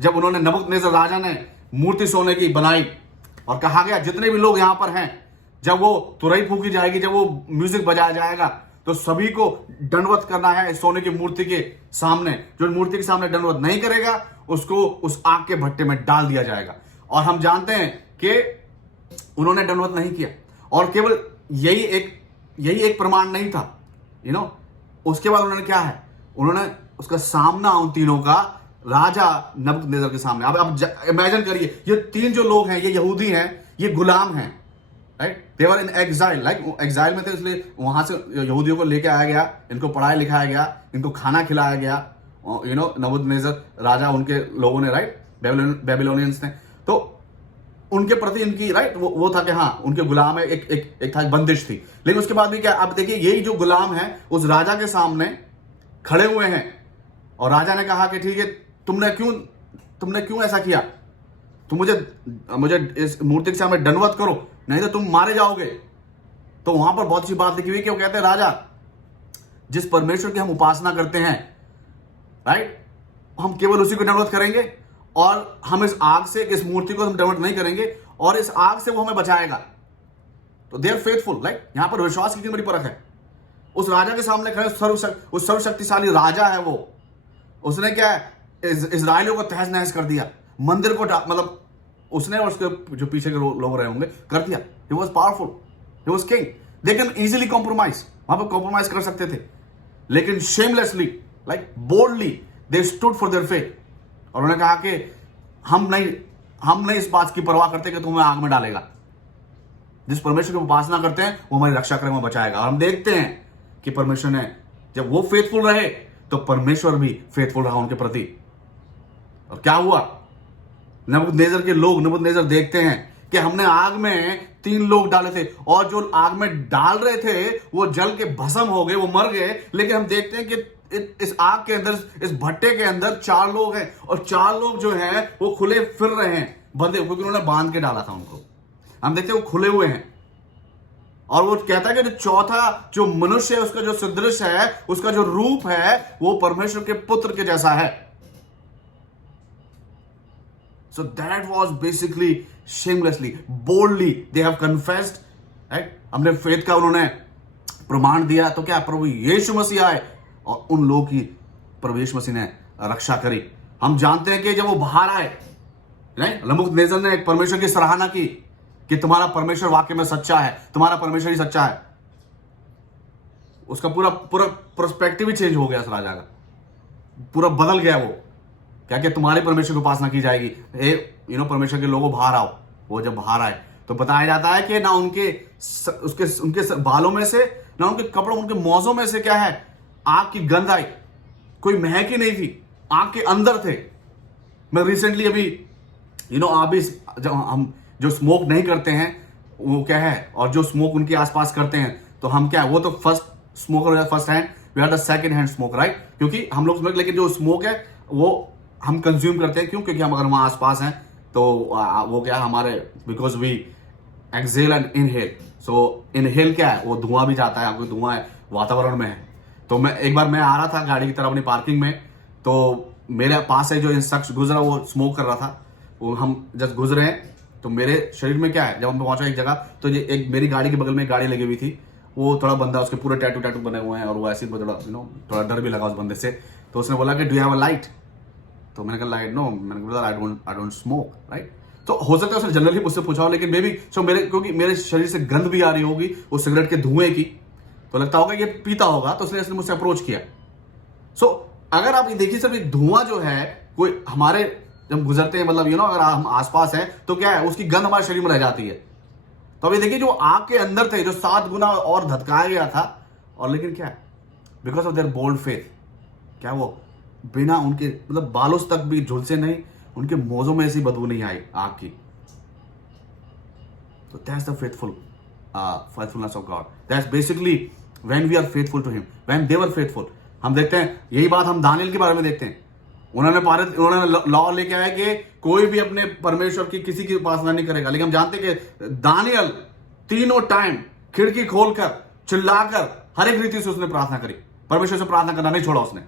जब उन्होंने नबूकदनेस्सर राजा ने मूर्ति सोने की बनाई, और कहा गया जितने भी लोग यहां पर हैं, जब वो तुरई फूकी जाएगी, जब वो म्यूजिक बजाया जाएगा, तो सभी को दंडवत करना है सोने की मूर्ति के सामने। जो मूर्ति के सामने दंडवत नहीं करेगा, उसको उस आग के भट्टे में डाल दिया जाएगा। और हम जानते हैं कि उन्होंने दंडवत नहीं किया, और केवल यही एक प्रमाण नहीं था, उसके बाद उन्होंने क्या है, उन्होंने उसका सामना उन तीनों का राजा नबूकदनेस्सर के सामने। अब इमेजिन करिए, ये 3 जो लोग हैं, ये यहूदी हैं, ये गुलाम हैं, राइट? दे वर इन एग्जाइल, लाइक एग्जाइल में थे, इसलिए वहां से यहूदियों को लेके आया गया, इनको पढ़ाया लिखाया गया, इनको खाना खिलाया गया, नबूकदनेस्सर राजा, उनके लोगों ने, राइट, बेबीलोनियंस ने, तो उनके प्रति इनकी, राइट, वो था कि हाँ उनके गुलाम है, एक था, बंदिश थी। लेकिन उसके बाद भी क्या, अब देखिए यही जो गुलाम है उस राजा के सामने खड़े हुए हैं, और राजा ने कहा कि ठीक है, तुमने क्यों ऐसा किया? तुम मुझे इस मूर्ति के सामने दंडवत करो, नहीं तो तुम मारे जाओगे। तो वहां पर बहुत सी बात लिखी हुई कि वो कहते हैं, राजा, जिस परमेश्वर की हम उपासना करते हैं, राइट, हम केवल उसी को दंडवत करेंगे, और हम इस आग से, इस मूर्ति को हम दंडवत नहीं करेंगे, और इस आग से वो हमें बचाएगा। तो दे आर फेथफुल, राइट? यहां पर विश्वास की कितनी बड़ी परख है। उस राजा के सामने खड़े, उस सर्वशक्तिशाली राजा है वो, उसने क्या है, इजराइलियों को तहस नहस कर दिया, मंदिर को, मतलब उसने और उसके जो पीछे के लोग रहे होंगे, कर दिया। He was powerful, he was king. They can easily compromise, वहां पर कॉम्प्रोमाइज कर सकते थे, लेकिन shamelessly, like boldly, they stood for their faith. और उन्होंने कहा कि हम नहीं इस बात की परवाह करते कि तुम्हें आग में डालेगा। जिस परमेश्वर की उपासना करते हैं वो हमारी रक्षा करेगा, बचाएगा। और हम देखते हैं कि परमेश्वर ने, जब वो फेथफुल रहे तो परमेश्वर भी फेथफुल रहा उनके प्रति। और क्या हुआ, नबूकदनेस्सर के लोग, नबूकदनेस्सर देखते हैं कि हमने आग में 3 लोग डाले थे, और जो आग में डाल रहे थे वो जल के भस्म हो गए, वो मर गए। लेकिन हम देखते हैं कि इस आग के अंदर, इस भट्टे के अंदर 4 लोग हैं, और 4 लोग जो हैं वो खुले फिर रहे हैं, बंधे, क्योंकि उन्होंने बांध के डाला था उनको। हम देखते हैं वो खुले हुए हैं, और वो कहता है कि जो चौथा जो मनुष्य है, उसका जो सदृश है, उसका जो रूप है, वो परमेश्वर के पुत्र के जैसा है। So that was basically shamelessly, boldly they have confessed, right? हमने फेथ का उन्होंने प्रमाण दिया। तो क्या, प्रभु यीशु मसीह आए और उन लोगों की प्रभु यीशु मसीह ने रक्षा करी। हम जानते हैं कि जब वो बाहर आए, राइट, नबूकदनेस्सर ने एक परमेश्वर की सराहना की कि तुम्हारा परमेश्वर वाकई में सच्चा है, तुम्हारा परमेश्वर ही सच्चा है। उसका पूरा पर्सपेक्टिव ही चेंज हो गया, उस राजा का पूरा बदल गया। वो क्या कि तुम्हारे परमेश्वर की उपासना की जाएगी, परमेश्वर के लोगों बाहर आओ। वो जब बाहर आए तो बताया जाता है कि ना उनके बालों में से, ना उनके कपड़ों, उनके मौजों में से क्या है, आग की गंध आई। कोई महक ही नहीं थी, आग के अंदर थे। मैं रिसेंटली अभी आप भी, जब हम जो स्मोक नहीं करते हैं वो क्या है, और जो स्मोक उनके आसपास करते हैं, तो हम क्या है, वो तो first smoker, first hand, we are the second hand smoke, right? क्योंकि हम लोग स्मोक, लेकिन जो स्मोक है वो हम कंज्यूम करते हैं। क्यों? क्योंकि हम अगर वहां आसपास हैं तो वो क्या है, हमारे, because we exhale and inhale. So inhale क्या है, वो धुआं भी जाता है, आपको धुआं है वातावरण में है। तो एक बार मैं आ रहा था गाड़ी की तरफ अपनी पार्किंग में, तो मेरे पास से जो शख्स गुजरा वो स्मोक कर रहा था। वो हम जब गुजरे हैं तो मेरे शरीर में क्या है, जब हम पहुंचा एक जगह, तो ये एक मेरी गाड़ी के बगल में एक गाड़ी लगी हुई थी। वो थोड़ा बंदा, उसके पूरे टैटू बने हुए हैं, और वो ऐसे थोड़ा डर भी लगा उस बंदे से। तो उसने बोला कि do you have a light? तो मैंने कहा लाइट नो, मैंने बोला आई डोंट स्मोक, राइट? तो हो सकता है उसने जनरली मुझसे पूछा हो, लेकिन मे बी क्योंकि मेरे शरीर से गंध भी आ रही होगी उस सिगरेट के धुएं की, तो लगता होगा ये पीता होगा, तो इसलिए मुझसे अप्रोच किया। सो अगर आप ये देखिए, सिर्फ एक धुआं जो है, कोई हमारे जब गुजरते हैं, मतलब अगर हम आसपास हैं तो क्या है, उसकी गंध हमारे शरीर में रह जाती है। तो अभी देखिए, जो आग के अंदर थे, जो 7 गुना और धधकाया गया था, और लेकिन क्या है, because of their bold faith, क्या वो बिना उनके, मतलब बालों तक भी झुलसे नहीं, उनके मौजों में ऐसी बदबू नहीं आई आग की। तो that's the faithfulness of God. That's basically when we are faithful to him, when they were faithful. हम देखते हैं, यही बात हम दानियल के बारे में देखते हैं। उन्होंने लॉ लेके आया कि कोई भी अपने परमेश्वर की किसी की उपासना नहीं करेगा। लेकिन हम जानते हैं कि दानियल 3 टाइम खिड़की खोलकर, चिल्लाकर, हर एक रीति से उसने प्रार्थना करी, परमेश्वर से प्रार्थना करना नहीं छोड़ा उसने।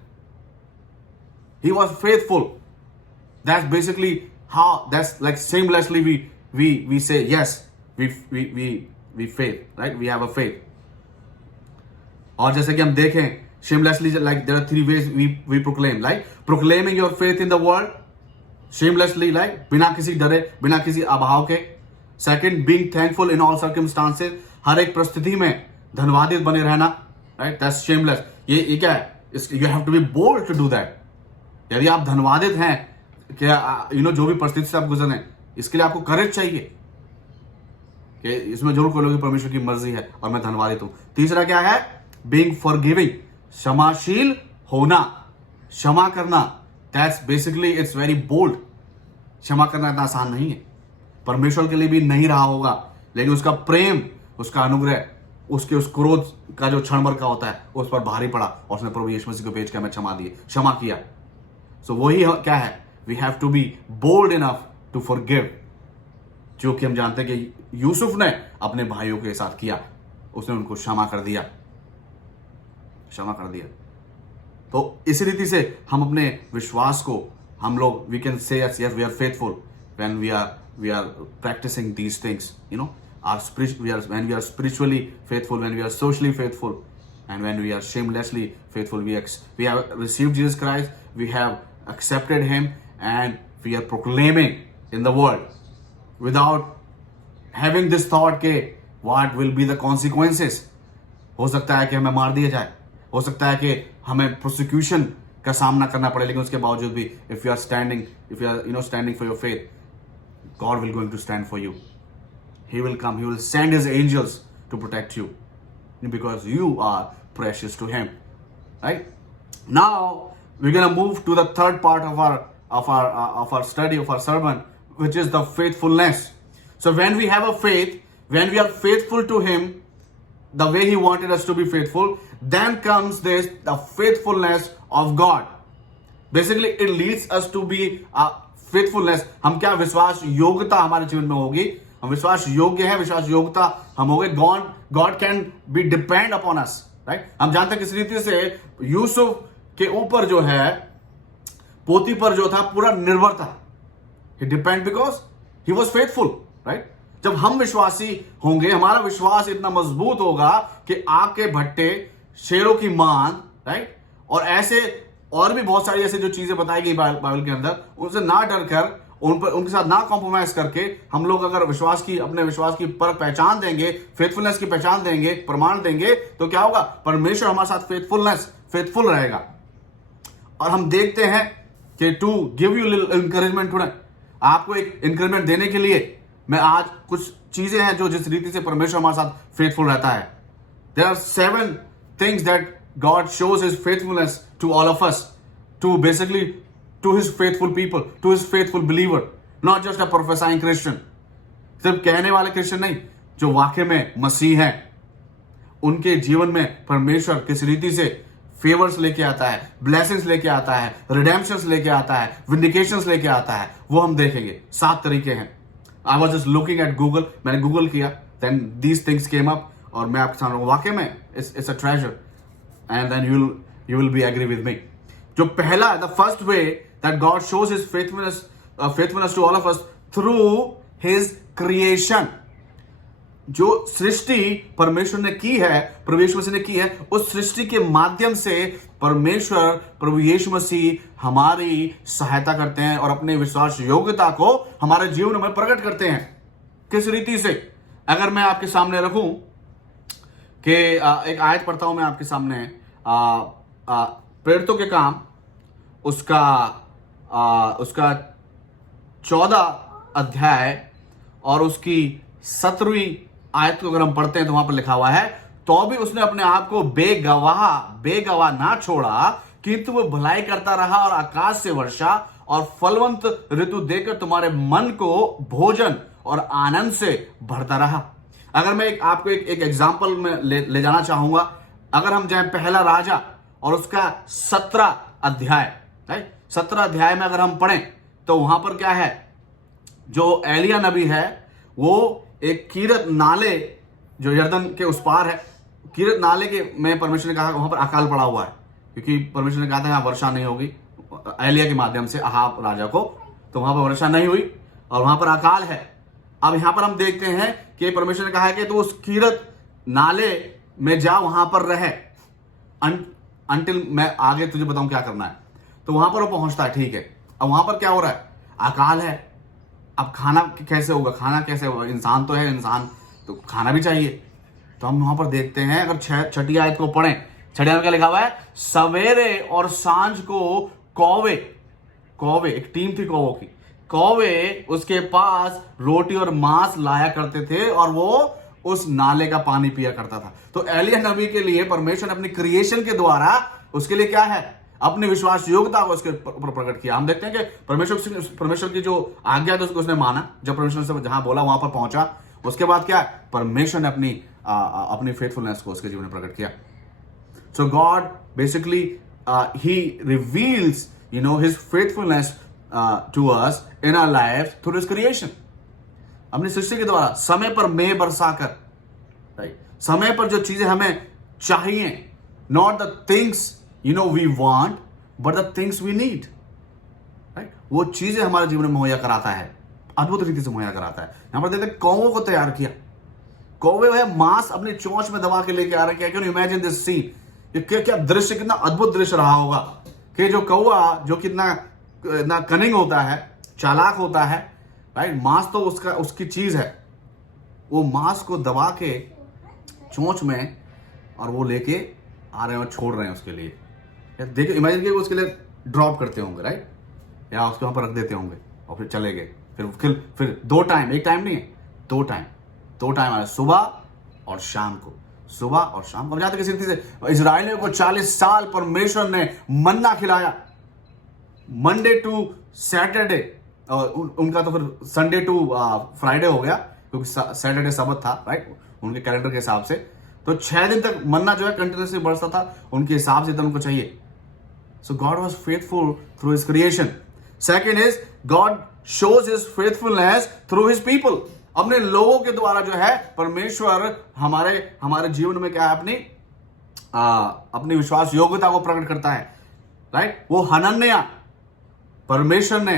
He was faithful. That's basically how, that's like shamelessly we say yes, we faith, right? We have a faith. और जैसे कि हम देखें, shamelessly, like there are 3 ways we proclaim, like proclaiming your faith in the world, shamelessly, like बिना किसी डरे, बिना किसी अभाव के। Second, being thankful in all circumstances, हर एक परिस्थिति में धन्यवादित बने रहना, right? That's shameless. ये क्या है? You have to be bold to do that. यदि आप धनवादित हैं कि जो भी परिस्थिति से आप गुजर रहे हैं, इसके लिए आपको करेज चाहिए कि इसमें जरूर कोई लोग परमेश्वर की मर्जी है और मैं धनवादित हूं। तीसरा क्या है? बीइंग फॉरगिविंग, क्षमाशील होना, क्षमा करना। That's basically it's very bold. क्षमा करना इतना आसान नहीं है, परमेश्वर के लिए भी नहीं रहा होगा, लेकिन उसका प्रेम, उसका अनुग्रह, उसके उस क्रोध का जो क्षण भर का होता है उस पर भारी पड़ा और उसने प्रभु यीशु मसीह को भेज के हमें क्षमा किया। सो वही क्या है? We have to be bold enough to forgive, जो कि हम जानते हैं कि यूसुफ ने अपने भाइयों के साथ किया, उसने उनको क्षमा कर दिया। तो इस रीति से हम अपने विश्वास को हम लोग we can say yes we are faithful when we are practicing these things, when we are spiritually faithful, when we are socially faithful, and when we are shamelessly faithful. We have received Jesus Christ, we have accepted him, and we are proclaiming in the world without having this thought ke what will be the consequences. हो सकता है कि हमें मार दिया जाए, हो सकता है कि हमें प्रोसिक्यूशन का सामना करना पड़े, लेकिन उसके बावजूद भी if you are standing for your faith, God will going to stand for you. He will come, he will send his angels to protect you because you are precious to him. Right? Now we're going to move to the third part of our study, of our sermon, which is the faithfulness. So when we have a faith, when we are faithful to him the way he wanted us to be faithful, then comes the faithfulness of God. Basically it leads us to be faithfulness. हम क्या विश्वास योग्यता हमारे जीवन में होगी, हम विश्वास योग्य हैं, विश्वास योग्यता हम हो गए। God can be depend upon us, right. हम जानते हैं किस रीति से यूसुफ के ऊपर जो है पोती पर जो था पूरा निर्भर था। He depend because he was faithful, right. जब हम विश्वासी होंगे, हमारा विश्वास इतना मजबूत होगा कि आग के भट्टे, शेरों की मान, राइट, और ऐसे और भी बहुत सारी ऐसी जो चीजें बताई गई बाइबल के अंदर, उनसे ना डर कर, उनके साथ ना कॉम्प्रोमाइज करके हम लोग अगर अपने विश्वास की पर पहचान देंगे, फेथफुलनेस की पहचान देंगे, प्रमाण देंगे, तो क्या होगा? परमेश्वर हमारे साथ फेथफुल रहेगा। और हम देखते हैं कि to give you encouragement today, आपको एक इंकरेजमेंट देने के लिए मैं आज कुछ चीजें हैं जो जिस रीति से परमेश्वर हमारे साथ फेथफुल रहता है। There are 7 things that God shows his faithfulness to all of us, to his faithful people, to his faithful believer, not just a prophesying Christian. सिर्फ कहने वाले क्रिश्चियन नहीं, जो वाकई में मसीह हैं, उनके जीवन में परमेश्वर किस रीति से फेवर्स लेके आता है, ब्लेसिंग्स लेके आता है, रिडेम्पशंस लेके आता है, विंडिकेशंस लेके आता है, वो हम देखेंगे। 7 तरीके हैं। I was just looking at Google, मैंने गूगल किया, then these things came up, और मैं आपके सामने वाकई में it's a treasure, and then you will be agree with me. जो पहला, the first way that God shows his faithfulness to all of us through his creation. जो सृष्टि परमेश्वर ने की है, प्रभु यीशु मसीह ने की है, उस सृष्टि के माध्यम से परमेश्वर प्रभु यीशु मसीह हमारी सहायता करते हैं और अपने विश्वास योग्यता को हमारे जीवन में प्रकट करते हैं। किस रीति से? अगर मैं आपके सामने रखूं कि एक आयत पढ़ता हूं मैं आपके सामने, प्रेरितों के काम उसका 14 अध्याय और उसकी 17वीं आयत को अगर हम पढ़ते हैं तो वहां पर लिखा हुआ है, तो भी उसने अपने आप को बेगवाह ना छोड़ा, किंतु वो भलाई करता रहा और आकाश से वर्षा और फलवंत ऋतु देकर तुम्हारे मन को भोजन और आनंद से भरता रहा। अगर मैं आपको एक एग्जाम्पल में ले जाना चाहूंगा, अगर हम जाए पहला राजा और उसका 17 अध्याय, राइट, 17 अध्याय में अगर हम पढ़ें तो वहां पर क्या है, जो एलिया नबी है वो एक कीरत नाले जो यरदन के उस पार है, कीरत नाले के में परमेश्वर ने कहा वहां पर अकाल पड़ा हुआ है, क्योंकि परमेश्वर ने कहा था यहाँ वर्षा नहीं होगी एलिया के माध्यम से अहाब राजा को, तो वहां पर वर्षा नहीं हुई और वहां पर अकाल है। अब यहां पर हम देखते हैं कि परमेश्वर ने कहा है कि तो उस कीरत नाले में जा, वहां पर रहे अंटिल मैं आगे तुझे बताऊं क्या करना है। तो वहां पर वो पहुंचता है, ठीक है। अब वहां पर क्या हो रहा है? अकाल है। अब खाना कैसे होगा? खाना कैसे होगा? इंसान तो है, इंसान तो खाना भी चाहिए। तो हम वहां पर देखते हैं, अगर 6ठी आयत को पढ़ें, 6ठी आयत में क्या लिखा हुआ है? सवेरे और सांझ को कौवे कौवे, एक टीम थी कौवों की, कौवे उसके पास रोटी और मांस लाया करते थे और वो उस नाले का पानी पिया करता था। तो एलिय्याह नबी के लिए परमेश्वर ने अपनी क्रिएशन के द्वारा उसके लिए क्या है, अपनी विश्वास योग्यता को उसके ऊपर प्रकट किया। हम देखते हैं कि परमेश्वर की जो आज्ञा थी उसने माना, जब परमेश्वर से जहां बोला वहां पर पहुंचा। उसके बाद क्या, परमेश्वर ने अपनी फेथफुलनेस को उसके जीवन में प्रकट किया। So God basically he reveals his faithfulness to us in our lives through his creation, अपनी सृष्टि के द्वारा समय पर मेघ बरसाकर, राइट, समय पर जो चीजें हमें चाहिए, not the things we want but the things we need, right, वो चीजें हमारे जीवन में मुहैया कराता है, अद्भुत रीति से मुहैया कराता है। यहां पर देखते हैं कौवों को तैयार किया, कौवे वह मांस अपनी चोंच में दबा के लेके आ रहे हैं। Can you imagine this scene, क्या दृश्य, कितना अद्भुत दृश्य रहा होगा कि जो कौवा जो कितना कनिंग होता है, चालाक होता है, राइट, मांस तो उसकी चीज है, वो मांस को दबा के चोंच में और वो लेके आ रहे हैं और छोड़ रहे हैं उसके लिए। देखिए, इमेजिन कीजिए उसके लिए ड्रॉप करते होंगे, राइट, या उसके वहां पर रख देते होंगे और फिर चले गए। फिर 2 टाइम, एक टाइम नहीं है, 2 टाइम आया, सुबह और शाम को, सुबह और शाम को। हम जाते किसी रीति से इजराइलियों को 40 साल परमेश्वर ने मन्ना खिलाया, मंडे टू सैटरडे, और उनका तो फिर संडे टू फ्राइडे हो गया क्योंकि सैटरडे सबत था, राइट, उनके कैलेंडर के हिसाब से। तो 6 दिन तक मन्ना जो है कंटिन्यूसली बरसता था, उनके हिसाब से तो उनको चाहिए। So God was faithful through his creation. Second is God shows his faithfulness through his people, अपने लोगों के द्वारा जो है परमेश्वर हमारे जीवन में क्या है, अपनी विश्वास योग्यता को प्रकट करता है, राइट। वो हनन्याह, परमेश्वर ने,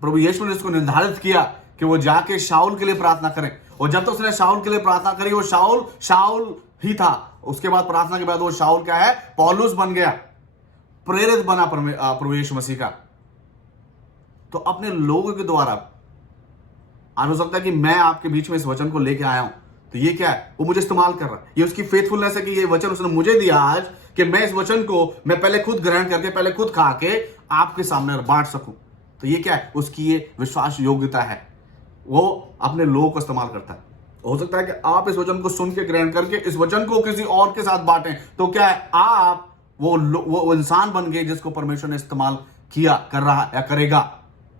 प्रभु यीशु ने इसको निर्धारित किया कि वो जाके शाऊल के लिए प्रार्थना करें, और जब तक उसने शाऊल के लिए प्रार्थना करी, वो शाऊल ही था। उसके बाद प्रार्थना के बाद वो शाऊल क्या है, पौलुस बन गया, प्रेरित बना प्रभु यीशु मसीह का। तो अपने लोगों के द्वारा, आज हो सकता है कि मैं आपके बीच में इस वचन को लेके आया हूं, तो ये क्या है, वो मुझे इस्तेमाल कर रहा है, ये उसकी फेथफुलनेस है कि ये वचन उसने मुझे दिया आज, कि मैं इस वचन को मैं पहले खुद ग्रहण करके, पहले खुद खा के आपके सामने बांट सकूं। तो ये क्या है, उसकी ये विश्वास योग्यता है, वो अपने लोगों को इस्तेमाल करता है। हो सकता है कि आप इस वचन को सुन के ग्रहण करके इस वचन को किसी और के साथ बांटें, तो क्या है, आप वो इंसान बन गए जिसको परमेश्वर ने इस्तेमाल किया, कर रहा या करेगा,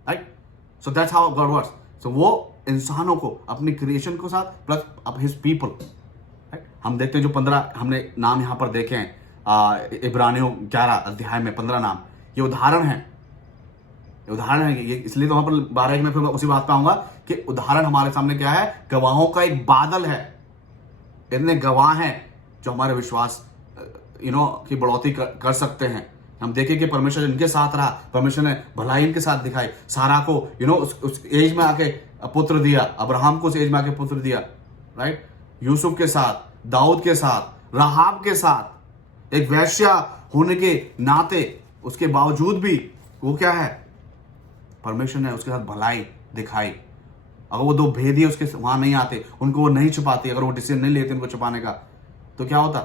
right. So that's how God works. So वो इंसानों को, अपनी क्रिएशन के साथ, प्लस हिज पीपल, राइट। हम देखते हैं जो 15 हमने नाम यहां पर देखे हैं, इब्रानियों 11 अध्याय में 15 नाम, ये उदाहरण है, ये इसलिए तो वहां पर 12 में फिर उसी बात पे आऊंगा कि उदाहरण हमारे सामने क्या है, गवाहों का एक बादल है। इतने गवाह हैं जो हमारे विश्वास की बढ़ोतरी कर सकते हैं। हम देखें कि परमेश्वर इनके साथ रहा, परमेश्वर ने भलाई इनके साथ दिखाई, सारा को उस एज में आके पुत्र दिया, अब्राहम को उस एज में आके पुत्र दिया, राइट, यूसुफ के साथ, दाऊद के साथ, राहाब के साथ, एक वैश्या होने के नाते, उसके बावजूद भी वो क्या है, परमेश्वर ने उसके साथ भलाई दिखाई। अगर वो 2 भेदी उसके वहां नहीं आते, उनको वो नहीं छुपाते, अगर वो डिसीजन नहीं लेते उनको छुपाने का, तो क्या होता,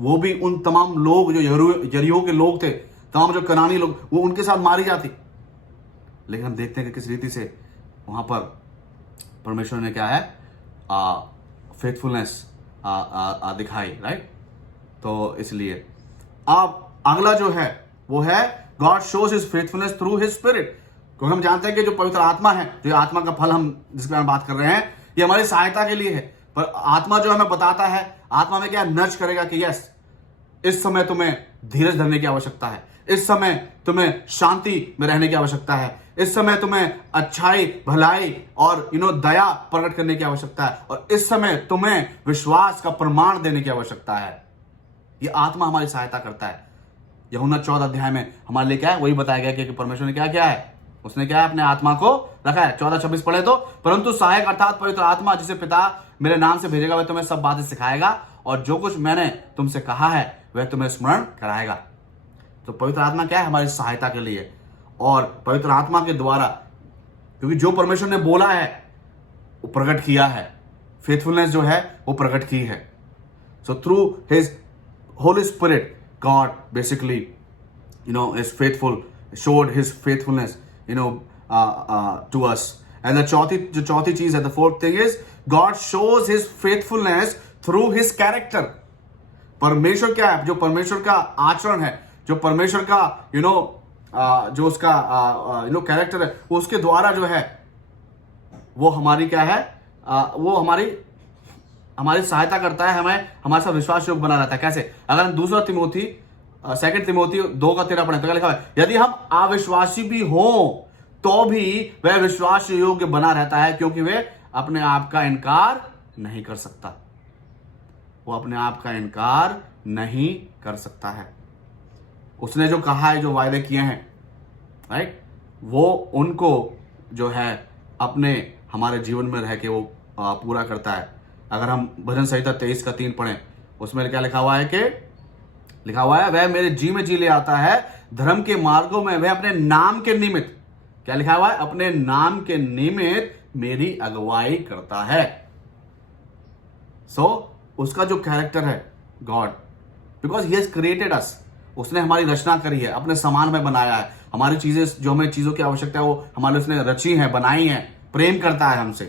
वो भी उन तमाम लोग जो यरीहो के लोग थे, तमाम जो कनानी लोग, वो उनके साथ मारी जाती। लेकिन हम देखते हैं कि किस रीति से वहां पर परमेश्वर ने क्या है, फेथफुलनेस दिखाई, राइट। तो इसलिए अब अगला जो है वो है God shows his faithfulness through his spirit, क्योंकि हम जानते हैं कि जो पवित्र आत्मा है, जो आत्मा का फल हम जिसके बारे में बात कर रहे हैं, ये हमारी सहायता के लिए है। पर आत्मा जो हमें बताता है, आत्मा में क्या नर्च करेगा कि यस, इस समय तुम्हें धीरज धरने की आवश्यकता है, इस समय तुम्हें शांति में रहने की आवश्यकता है, इस समय तुम्हें अच्छाई, भलाई और दया प्रकट करने की आवश्यकता है, और इस समय तुम्हें विश्वास का प्रमाण देने की आवश्यकता है। ये आत्मा हमारी सहायता करता है। यूहन्ना 14 अध्याय में हमारे लिए क्या है, वही बताया गया कि परमेश्वर ने क्या किया है, उसने क्या है, अपने आत्मा को रखा है। 14:26 पढ़े तो, परंतु सहायक अर्थात पवित्र आत्मा जिसे पिता मेरे नाम से भेजेगा, वह तुम्हें सब बातें सिखाएगा और जो कुछ मैंने तुमसे कहा है वह तुम्हें स्मरण कराएगा। तो पवित्र आत्मा क्या है, हमारी सहायता के लिए, और पवित्र आत्मा के द्वारा, क्योंकि जो परमेश्वर ने बोला है वो प्रकट किया है, फेथफुलनेस जो है वो प्रकट की है। So through his Holy Spirit God basically is faithful, showed his faithfulness to us. And जो चौथी चीज है, the fourth thing is God shows his faithfulness through his character. परमेश्वर क्या है? जो परमेश्वर का आचरण है, जो परमेश्वर का जो उसका कैरेक्टर है, वो उसके द्वारा जो है वो हमारी क्या है, वो हमारी सहायता करता है, हमें हमारे साथ विश्वास योग्य बना रहता है. कैसे? अगर हम दूसरा तिमोथी 2 तिमोथी 2:13 पढ़े तो क्या लिखा है? यदि हम अविश्वासी भी हो तो भी वह विश्वास योग्य बना रहता है, क्योंकि वह अपने आप का इनकार नहीं कर सकता. वो अपने आप का इनकार नहीं कर सकता है. उसने जो कहा है, जो वायदे किए हैं, राइट, वो उनको जो है अपने हमारे जीवन में रह के वो पूरा करता है. अगर हम भजन संहिता 23:3 पढ़ें, उसमें क्या लिखा हुआ है कि लिखा हुआ है, वह मेरे जी में जी ले आता है, धर्म के मार्गों में वह अपने नाम के निमित्त, क्या लिखा हुआ है? अपने नाम के निमित्त मेरी अगुवाई करता है. उसका जो कैरेक्टर है, God, because he has created us, उसने हमारी रचना करी है, अपने समान में बनाया है. हमारी चीजें, जो हमें चीजों की आवश्यकता है, वो हमारे उसने रची है, बनाई है, प्रेम करता है हमसे.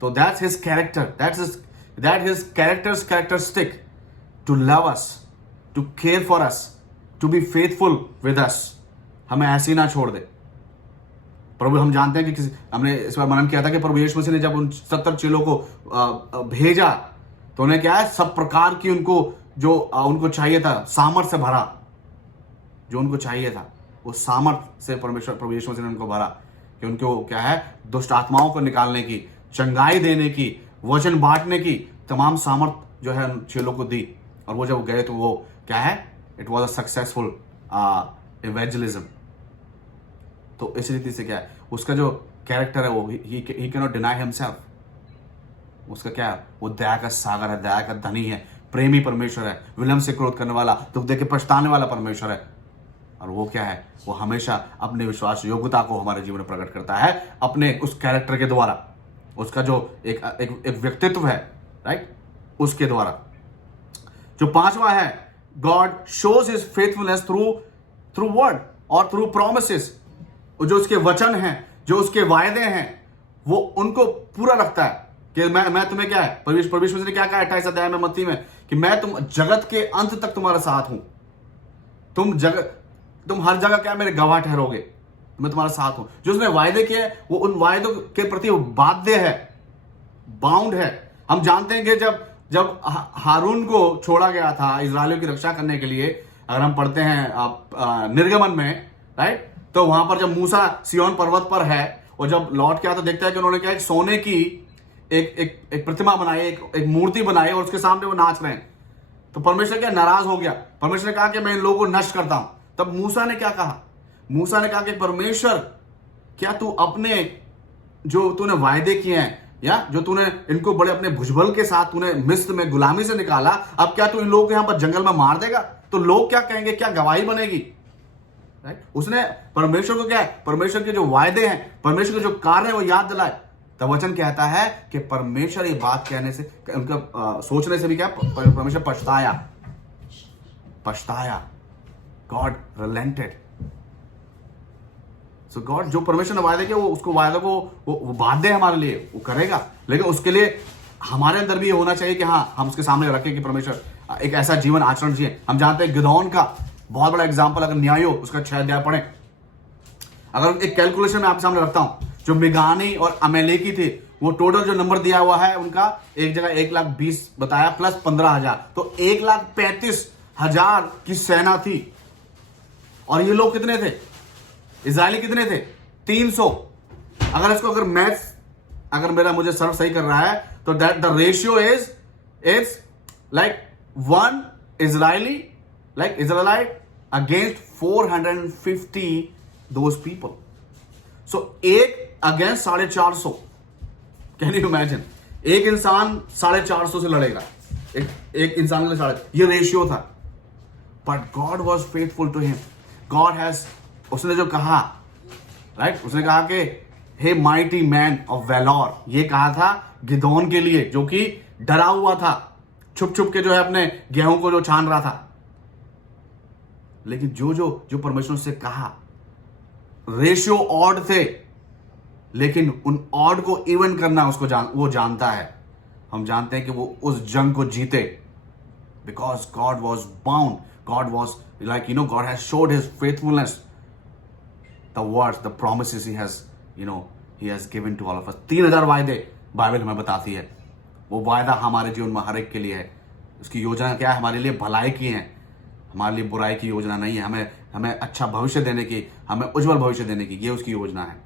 तो that's his character, that his characters characteristic to love us, to care for us, to be faithful with us. हमें ऐसे ही ना छोड़ दे. प्रभु, हम जानते हैं कि हमने इस बार मनन किया था कि प्रभु यीशु मसीह ने जब उन 70 चेलों को भेजा तो उन्हें क्या है, सब प्रकार की उनको चाहिए था, सामर्थ से भरा. जो उनको चाहिए था वो सामर्थ से परमेश्वर प्रभु यीशु मसीह ने उनको भरा, कि उनको क्या है, दुष्ट आत्माओं को निकालने की, चंगाई देने की, वचन बांटने की तमाम सामर्थ जो है उन चेलों को दी. और वो जब गए तो वो क्या है, it was a successful evangelism. तो इस रीति से क्या है, उसका जो कैरेक्टर है, वो he can not deny himself. उसका क्या है, वो दया का सागर है, दया का धनी है, प्रेमी परमेश्वर है, विलंब से क्रोध करने वाला, दुख देके पछताने वाला परमेश्वर है. और वो क्या है, वो हमेशा अपने विश्वास योग्यता को हमारे जीवन में प्रकट करता है, अपने उस कैरेक्टर के द्वारा, उसका जो एक व्यक्तित्व है, राइट, उसके द्वारा. जो पांचवा है, God shows his faithfulness through word और थ्रू प्रोमिसेस. जो उसके वचन हैं, जो उसके वायदे हैं, वो उनको पूरा रखता है. कि मैं तुम्हें क्या है, परमेश्वर ने क्या कहा 28 अध्याय में मत्ती में, कि मैं तुम जगत के अंत तक तुम्हारे साथ हूं. तुम हर जगह क्या मेरे गवाह ठहरोगे, मैं तुम्हारे साथ हूं. जो उसने वायदे किए, वो उन वायदों के प्रति बाध्य है, बाउंड है. हम जानते हैं कि जब हारून को छोड़ा गया था इजरायलियों की रक्षा करने के लिए, अगर हम पढ़ते हैं निर्गमन में, राइट, तो वहां पर जब मूसा सिय्योन पर्वत पर है और जब लौट के आता, तो देखता है कि उन्होंने क्या, एक सोने की एक प्रतिमा बनाई, एक मूर्ति बनाई, और उसके सामने वो नाच रहे हैं. तो परमेश्वर क्या, नाराज हो गया. परमेश्वर ने कहा कि मैं इन लोगों को नष्ट करता हूं. तब मूसा ने क्या कहा? मूसा ने कहा कि परमेश्वर, क्या तू अपने जो तूने वायदे किए हैं, या जो तूने इनको बड़े अपने भुजबल के साथ तूने मिस्र में गुलामी से निकाला, अब क्या तू इन लोगों को यहां पर जंगल में मार देगा? तो लोग क्या कहेंगे, क्या गवाही बनेगी? राइट. उसने परमेश्वर को क्या है, परमेश्वर के जो वायदे हैं, परमेश्वर के जो कार्य है, वो याद दिलाए. तब वचन कहता है कि परमेश्वर ये बात कहने से, उनका सोचने से भी क्या, परमेश्वर पछताया. गॉड रिलेंटेड. सो गॉड, जो परमेश्वर ने वायदे किया, वो उसको वायदे को वो बाध्य है हमारे लिए, वो करेगा. लेकिन उसके लिए हमारे अंदर भी ये होना चाहिए कि हाँ, हम उसके सामने रखें कि परमेश्वर एक ऐसा जीवन आचरण जिए. हम जानते हैं गिदोन का बहुत बड़ा एग्जाम्पल, अगर न्यायो उसका 6 अध्याय पढ़ें, अगर एक कैलकुलेशन में आपके सामने रखता हूं, जो मिगानी और अमेलेकी थे, वो टोटल जो नंबर दिया हुआ है उनका, एक जगह 1,20,000 बताया प्लस 15,000, तो 1,35,000 की सेना थी. और ये लोग कितने थे, इजरायली कितने थे? 300. अगर मैथ्स अगर मेरा मुझे सर्व सही कर रहा है, तो that the ratio is like 1 Israelite against 450 those people. So 1 against 450. Can you imagine? एक इंसान 450 से लड़ेगा, एक इंसान के साथ, ये रेशियो था. But God was faithful to him. God has, उसने जो कहा, राइट, उसने कहा कि हे माइटी मैन ऑफ वैलोर, ये कहा था गिदोन के लिए, जो कि डरा हुआ था, छुप छुप के जो है अपने गेहूं को जो छान रहा था. लेकिन जो परमेश्वर से कहा, रेशियो ऑड थे, लेकिन उन ऑड को इवन करना वो जानता है। हम जानते हैं कि वो उस जंग को जीते, because God was bound, God was like God has showed his faithfulness, the words, the promises he has given to all of us। 3000 वायदे बाइबल हमें बताती है। वो वायदा हमारे जीवन में हर एक के लिए है। उसकी योजना क्या है? हमारे लिए भलाई की है, हमारे लिए बुराई की योजना नहीं है। हमें अच्छा भविष्य देने की, हमें उज्जवल भविष्य देने की, ये उसकी योजना है।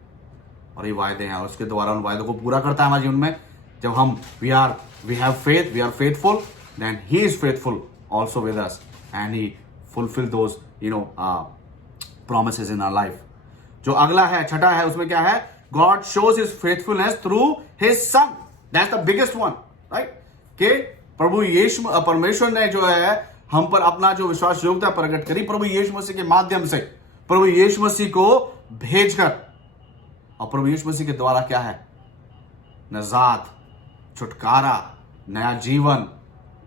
और ये वायदे हैं, और उसके द्वारा उन वायदों को पूरा करता है हमारे जीवन में। जब हम we have faith, we are faithful, then he is faithful also with us, and he fulfil those promises in our life। जो अगला है, छठा है, उसमें क्या है? God shows his faithfulness through his son। That's the biggest one, right? कि प्रभु यीशु परमेश्वर ने जो है हम पर अपना जो विश्वास योग्यता प्रकट करी प्रभु यीशु मसीह के माध्यम से, प्रभु यीशु मसीह को भेजकर। और प्रभु यीशु मसीह के द्वारा क्या है? नजात, छुटकारा, नया जीवन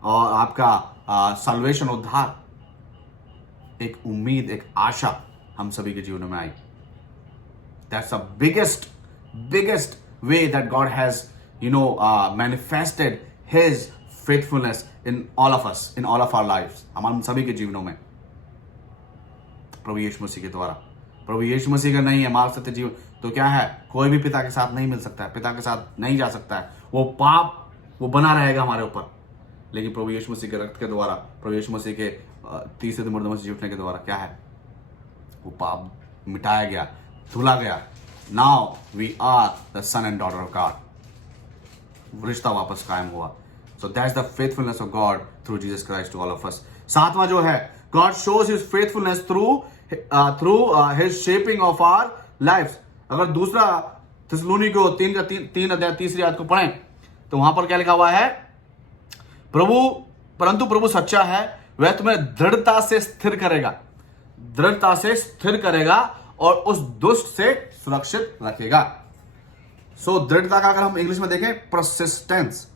और आपका सल्वेशन, उद्धार, एक उम्मीद, एक आशा हम सभी के जीवन में आई। That's the biggest way that God has, manifested His faithfulness in all of us, in all of our lives। हम सभी के जीवनों में प्रभु यीशु मसीह के द्वारा। प्रभु यीशु मसीह का नहीं है मार्ग, सत्य, जीवन, तो क्या है? कोई भी पिता के साथ नहीं मिल सकता है, पिता के साथ नहीं जा सकता है। वो पाप वो बना रहेगा हमारे ऊपर। लेकिन प्रभु यीशु मसीह के रक्त के द्वारा, प्रभु यीशु मसीह के तीसरे दिन मुर्दों में से जी उठने के द्वारा क्या है? वो पाप मिटाया गया, धुला गया। Now we are the son and daughter of God. रिश्ता वापस कायम हुआ। So that's the faithfulness of God through Jesus Christ to all of us. सातवां जो है, God shows his faithfulness through his shaping of our lifes. अगर दूसरा थिस्सलुनीकियों 3 अध्याय 3 आयत को पढ़ें तो वहां पर क्या लिखा हुआ है? परंतु प्रभु सच्चा है, वह तुम्हें दृढ़ता से स्थिर करेगा, दृढ़ता से स्थिर करेगा और उस दुष्ट से सुरक्षित रखेगा। सो दृढ़ता का अगर हम इंग्लिश में देखें, persistence.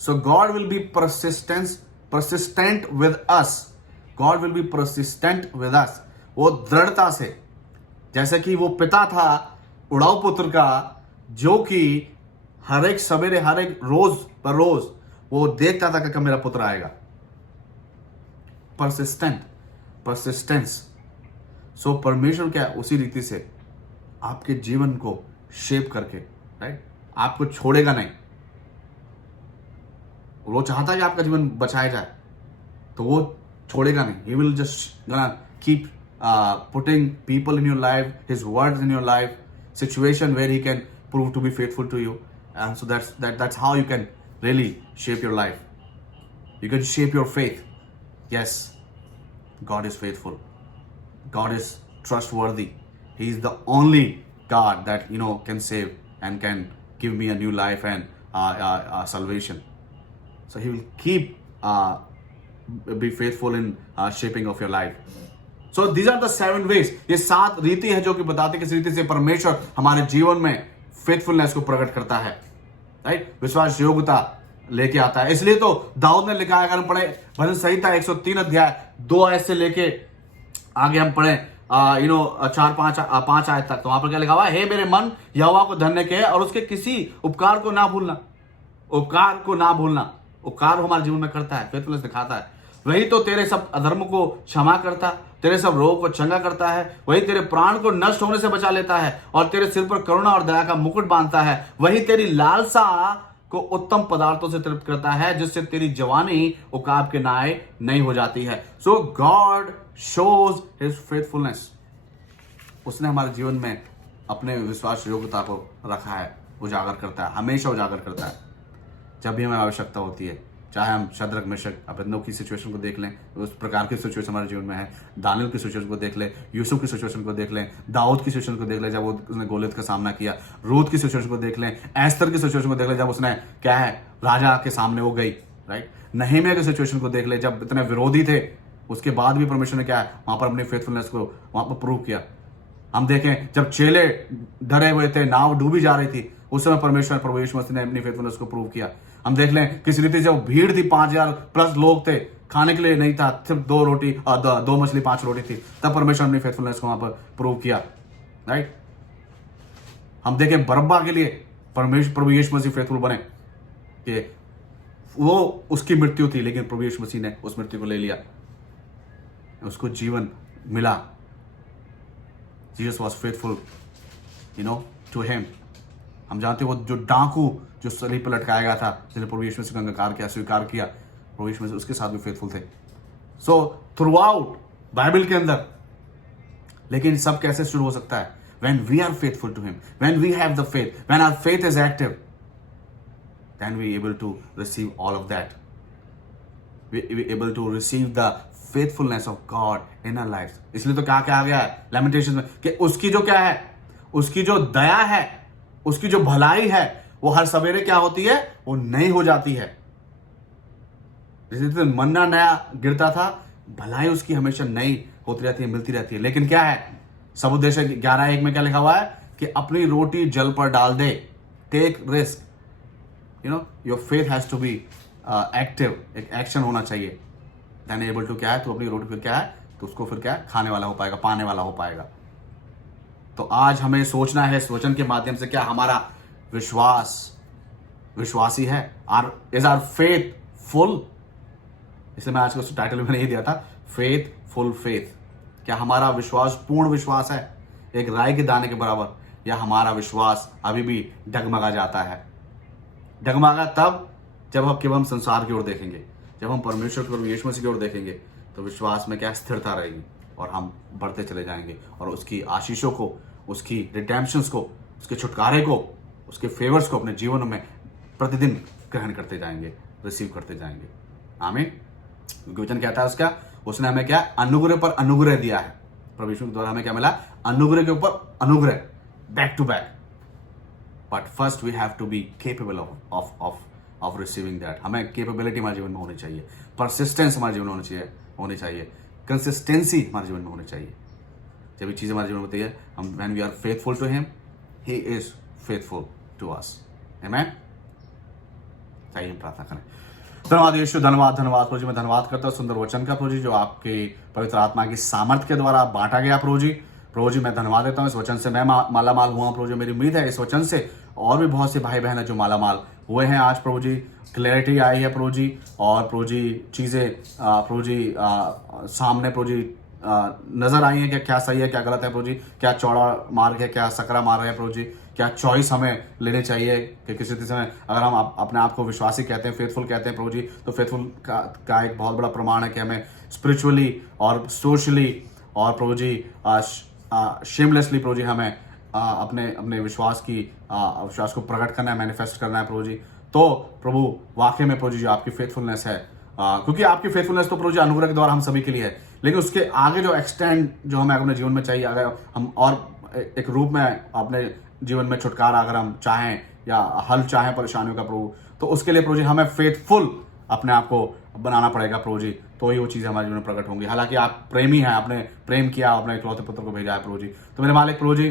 So God will be persistent with us. God will be persistent with us. वो दृढ़ता से, जैसे कि वो पिता था उड़ाऊ पुत्र का, जो कि हर एक सवेरे, हर एक रोज पर रोज वो देखता था कि कब मेरा पुत्र आएगा। परसिस्टेंस। सो परमेश्वर क्या है? उसी रीति से आपके जीवन को शेप करके, राइट, आपको छोड़ेगा नहीं। वो चाहता है कि आपका जीवन बचाया जाए, तो वो छोड़ेगा नहीं। He will just gonna keep putting people in your life, his words in your life, situation where he can prove to be faithful to you, and so that's how you can really shape your life. You can shape your faith. Yes, God is faithful. God is trustworthy. He is the only God that can save and can give me a new life and salvation. So He will keep be faithful in shaping of your life. So these are the 7 ways. ये 7 रीति है जो कि बताते किस रीति से परमेश्वर हमारे जीवन में फेथफुलनेस को प्रकट करता है, राइट, विश्वास योग्यता लेके आता है। इसलिए तो दाऊद ने लिखा है, अगर हम पढ़े भजन संहिता 103 अध्याय 2 आयत से लेके आगे हम पढ़े 4-5 आयत तक, तो वहां पर क्या लिखा हुआ है? हे मेरे मन, यहोवा को धन्य कहे और उसके किसी उपकार को ना भूलना। उपकार को ना भूलना। उपकार हमारे जीवन में करता है, फेथफुलनेस दिखाता है। वही तो तेरे सब अधर्म को क्षमा करता, तेरे सब रोग को चंगा करता है। वही तेरे प्राण को नष्ट होने से बचा लेता है और तेरे सिर पर करुणा और दया का मुकुट बांधता है। वही तेरी लालसा को उत्तम पदार्थों से तृप्त करता है, जिससे तेरी जवानी उकाब के नाय नहीं हो जाती है। सो गॉड शोज हिज फेथफुलनेस। उसने हमारे जीवन में अपने विश्वास योग्यता को रखा है, उजागर करता है, हमेशा उजागर करता है जब भी हमें आवश्यकता होती है। चाहे हम शद्रक, मेशक, अबेदनगो की सिचुएशन को देख लें, उस प्रकार की सिचुएशन हमारे जीवन में है। दानियल की सिचुएशन को देख लें, यूसुफ की सिचुएशन को देख लें, दाऊद की सिचुएशन को देख लें जब उसने गोलियत का सामना किया, रूत की सिचुएशन को देख लें, एस्तर की सिचुएशन को देख लें जब उसने क्या है राजा के सामने वो गई, राइट। नहम्याह की सिचुएशन को देख लें जब इतने विरोधी थे, उसके बाद भी परमेश्वर ने क्या है वहां पर अपनी फेथफुलनेस को वहां पर प्रूव किया। हम देखें जब चेले डरे हुए थे, नाव डूबी जा रही थी, उस समय परमेश्वर प्रभु यीशु मसीह ने अपनी फेथफुलनेस को प्रूव किया। हम देख लें किस रीति से भीड़ थी, 5000 प्लस लोग थे, खाने के लिए नहीं था, सिर्फ 2 रोटी 2 मछली 5 रोटी थी, तब परमेश्वर अपनी फेथफुलनेस को वहां पर प्रूव किया। राइट। हम देखें बरब्बा के लिए प्रभु यीशु मसीह फेथफुल बने कि वो उसकी मृत्यु थी, लेकिन प्रभु यीशु मसीह ने उस मृत्यु को ले लिया, उसको जीवन मिला। Jesus was faithful to him. हम जानते वो जो डाकू जो सलीब पर लटकाया गया था, जिसने प्रभु यीशु मसीह को अंगीकार स्वीकार किया, प्रभु यीशु मसीह उसके साथ भी फेथफुल थे। सो थ्रू आउट बाइबल के अंदर, लेकिन सब कैसे शुरू हो सकता है? when we are faithful to him, when we have the faith, when our faith is active, then we able to receive all of that. We able to receive the faithfulness of God in our lives. इसलिए तो क्या क्या आ गया है Lamentations में कि उसकी जो क्या है, उसकी जो दया है, उसकी जो भलाई है, वो हर सवेरे क्या होती है? वो नई हो जाती है। जैसे मन्ना नया गिरता था, भलाई उसकी हमेशा नई होती रहती है, मिलती रहती है। लेकिन क्या है सबोदेश 11:1 में क्या लिखा हुआ है कि अपनी रोटी जल पर डाल दे, take risk. Your faith has to be active, एक एक्शन होना चाहिए। देन एबल टू क्या है, तो अपनी रोटी फिर क्या है, तो उसको फिर क्या है, खाने वाला हो पाएगा, पाने वाला हो पाएगा। तो आज हमें सोचना है इस वचन के माध्यम से, क्या हमारा विश्वासी है? Is our faithful? इसलिए मैं आज का टाइटल मैंने ये दिया था, फेथ फुल फेथ। क्या हमारा विश्वास पूर्ण विश्वास है, एक राई के दाने के बराबर, या हमारा विश्वास अभी भी डगमगा जाता है? डगमगा तब जब हम संसार की ओर देखेंगे, जब हम परमेश्वर की ओर, यीशु मसीह की ओर देखेंगे, तो विश्वास में क्या स्थिरता रहेगी और हम बढ़ते चले जाएंगे और उसकी आशीषों को, उसकी रिडेम्पशंस को, उसके छुटकारे को, उसके फेवर्स को अपने जीवन में प्रतिदिन ग्रहण करते जाएंगे, रिसीव करते जाएंगे। आमीन। वचन कहता है उसका, उसने हमें क्या, अनुग्रह पर अनुग्रह दिया है। प्रभु यीशु के द्वारा हमें क्या मिला? अनुग्रह के ऊपर अनुग्रह, back to back. But first we have to be capable of receiving that. हमें केपेबिलिटी हमारे जीवन में होनी चाहिए, परसिस्टेंस हमारे जीवन में होनी चाहिए, कंसिस्टेंसी हमारे जीवन में होनी चाहिए। जब ये चीज़ें हमारे जीवन में होती है, हम when we are faithful to him, he is faithful to us. आमीन। चाहिए हम प्रार्थना करें। धन्यवाद यीशु, धन्यवाद प्रभु जी। मैं धन्यवाद करता हूँ सुंदर वचन का प्रभु जी, जो आपके पवित्र आत्मा की सामर्थ्य के द्वारा बांटा गया प्रभु जी। प्रभु जी मैं धन्यवाद देता हूँ, इस वचन से मैं मालामाल हुआ प्रभु जी। मेरी उम्मीद है इस वचन से और भी बहुत से भाई बहन है जो मालामाल हुए हैं आज प्रभु जी। क्लैरिटी आई है प्रभु जी, और प्रभु जी चीज़ें प्रभु जी सामने प्रभु जी नजर आई है कि क्या सही है, क्या गलत है प्रभु जी, क्या चौड़ा मार्ग है, क्या सकरा मार्ग है प्रभु जी, क्या चॉइस हमें लेने चाहिए कि किसी समय अगर हम अपने आप को विश्वासी कहते हैं, फेथफुल कहते हैं प्रभु जी, तो फेथफुल का एक बहुत बड़ा प्रमाण है कि हमें स्पिरिचुअली और सोशली और प्रभु जी शेमलेसली प्रभु जी हमें अपने विश्वास को प्रकट करना है, मैनिफेस्ट करना है प्रभु जी। तो प्रभु वाकई में प्रभु जी जो आपकी फेथफुलनेस है, क्योंकि आपकी फेथफुलनेस तो प्रभु जी अनुग्रह के द्वारा हम सभी के लिए है, लेकिन उसके आगे जो एक्सटेंड जो हमें अपने जीवन में चाहिए, अगर हम और एक रूप में अपने जीवन में छुटकारा अगर हम चाहें या हल चाहें परेशानियों का प्रभु, तो उसके लिए प्रभु जी हमें फेथफुल अपने आप को बनाना पड़ेगा प्रभु जी, तो ही वो चीज़ें हमारे जीवन में प्रकट होंगी। हालांकि आप प्रेमी हैं, आपने प्रेम किया, अपने इकलौते पुत्र को भेजा है प्रभु जी। तो मेरे मालिक प्रभु जी,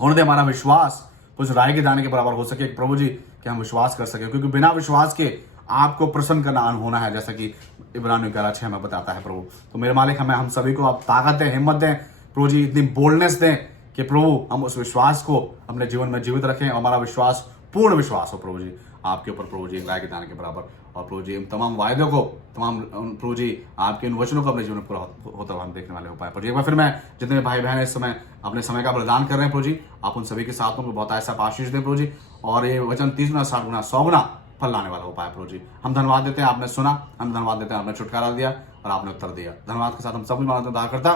होने दे हमारा विश्वास उस राय के दाने के बराबर हो सके प्रभु जी, कि हम विश्वास कर सके, क्योंकि बिना विश्वास के आपको प्रसन्न करना होना है, जैसा कि इब्रानियों 11:6 में बताता है प्रभु। तो मेरे मालिक हम सभी को आप ताकत दें, हिम्मत दें प्रभु जी, इतनी बोल्डनेस दें कि प्रभु हम उस विश्वास को अपने जीवन में जीवित रखें, और हमारा विश्वास पूर्ण विश्वास हो प्रभु जी आपके ऊपर प्रभु जी, एक राय के दाने के बराबर। और प्रभु जी इन तमाम वायदों को, तमाम प्रभु जी आपके इन वचनों को अपने जीवन में पूरा होता हुआ हम देखने वाले हो पाए प्रभु जी। एक बार फिर मैं जितने भाई बहन इस समय अपने समय का बलिदान कर रहे हैं प्रभु जी, आप उन सभी के साथ उनको बहुत ऐसा आशीष दें प्रभु जी, और ये वचन 30 गुना 60 गुना 100 गुना फल लाने वाला हो पाए प्रभु जी। हम धन्यवाद देते हैं, आपने सुना, हम धन्यवाद देते हैं, आपने छुटकारा दिया और आपने उत्तर दिया। धन्यवाद के साथ हम सब कुछ मानते उद्धार करता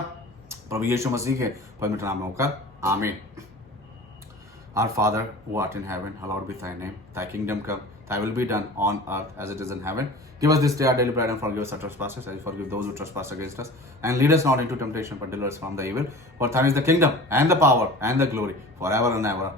प्रभु यीशु मसीह के पवित्र नाम में होकर आमीन। Our Father who art in heaven, hallowed be thy name. Thy kingdom come, thy will be done on earth as it is in heaven. Give us this day our daily bread, and forgive us our trespasses, as we forgive those who trespass against us. And lead us not into temptation, but deliver us from the evil. For thine is the kingdom, and the power, and the glory, forever and ever.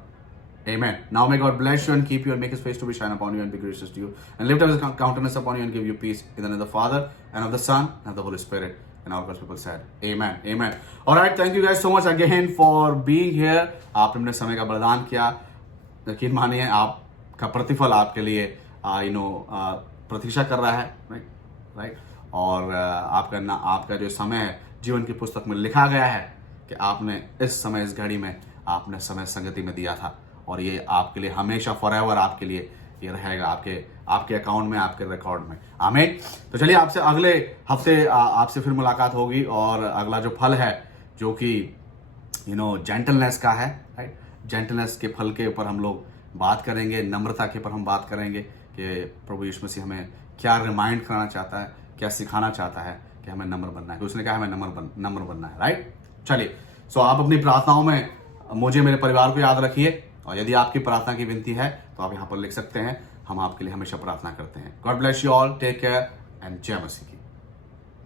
Amen. Now may God bless you and keep you, and make his face to be shine upon you and be gracious to you. And lift up his countenance upon you and give you peace. In the name of the Father, and of the Son, and of the Holy Spirit. And all God's people said, Amen. Amen. All right. Thank you guys so much again for being here. आपने अपने समय का बलिदान किया, यकीन मानिए आपका प्रतिफल आपके लिए प्रतीक्षा कर रहा है, राइट। और आपका जो समय है जीवन की पुस्तक में लिखा गया है कि आपने इस समय इस घड़ी में आपने समय संगति में दिया था, और ये आपके लिए हमेशा फॉरएवर आपके लिए ये रहेगा, आपके अकाउंट में, आपके रिकॉर्ड में। आमीन। तो चलिए आपसे अगले हफ्ते आपसे फिर मुलाकात होगी, और अगला जो फल है जो कि जेंटलनेस का है, राइट, जेंटलनेस के फल के ऊपर हम लोग बात करेंगे, नम्रता के ऊपर हम बात करेंगे कि प्रभु यीशु मसीह हमें क्या रिमाइंड कराना चाहता है, क्या सिखाना चाहता है कि हमें नम्र बनना है, उसने कहा हमें नम्र बनना है, राइट। चलिए, सो आप अपनी प्रार्थनाओं में मुझे, मेरे परिवार को याद रखिए, और यदि आपकी प्रार्थना की विनती है तो आप यहाँ पर लिख सकते हैं, हम आपके लिए हमेशा प्रार्थना करते हैं। God bless you all, take care and जय मसीह की।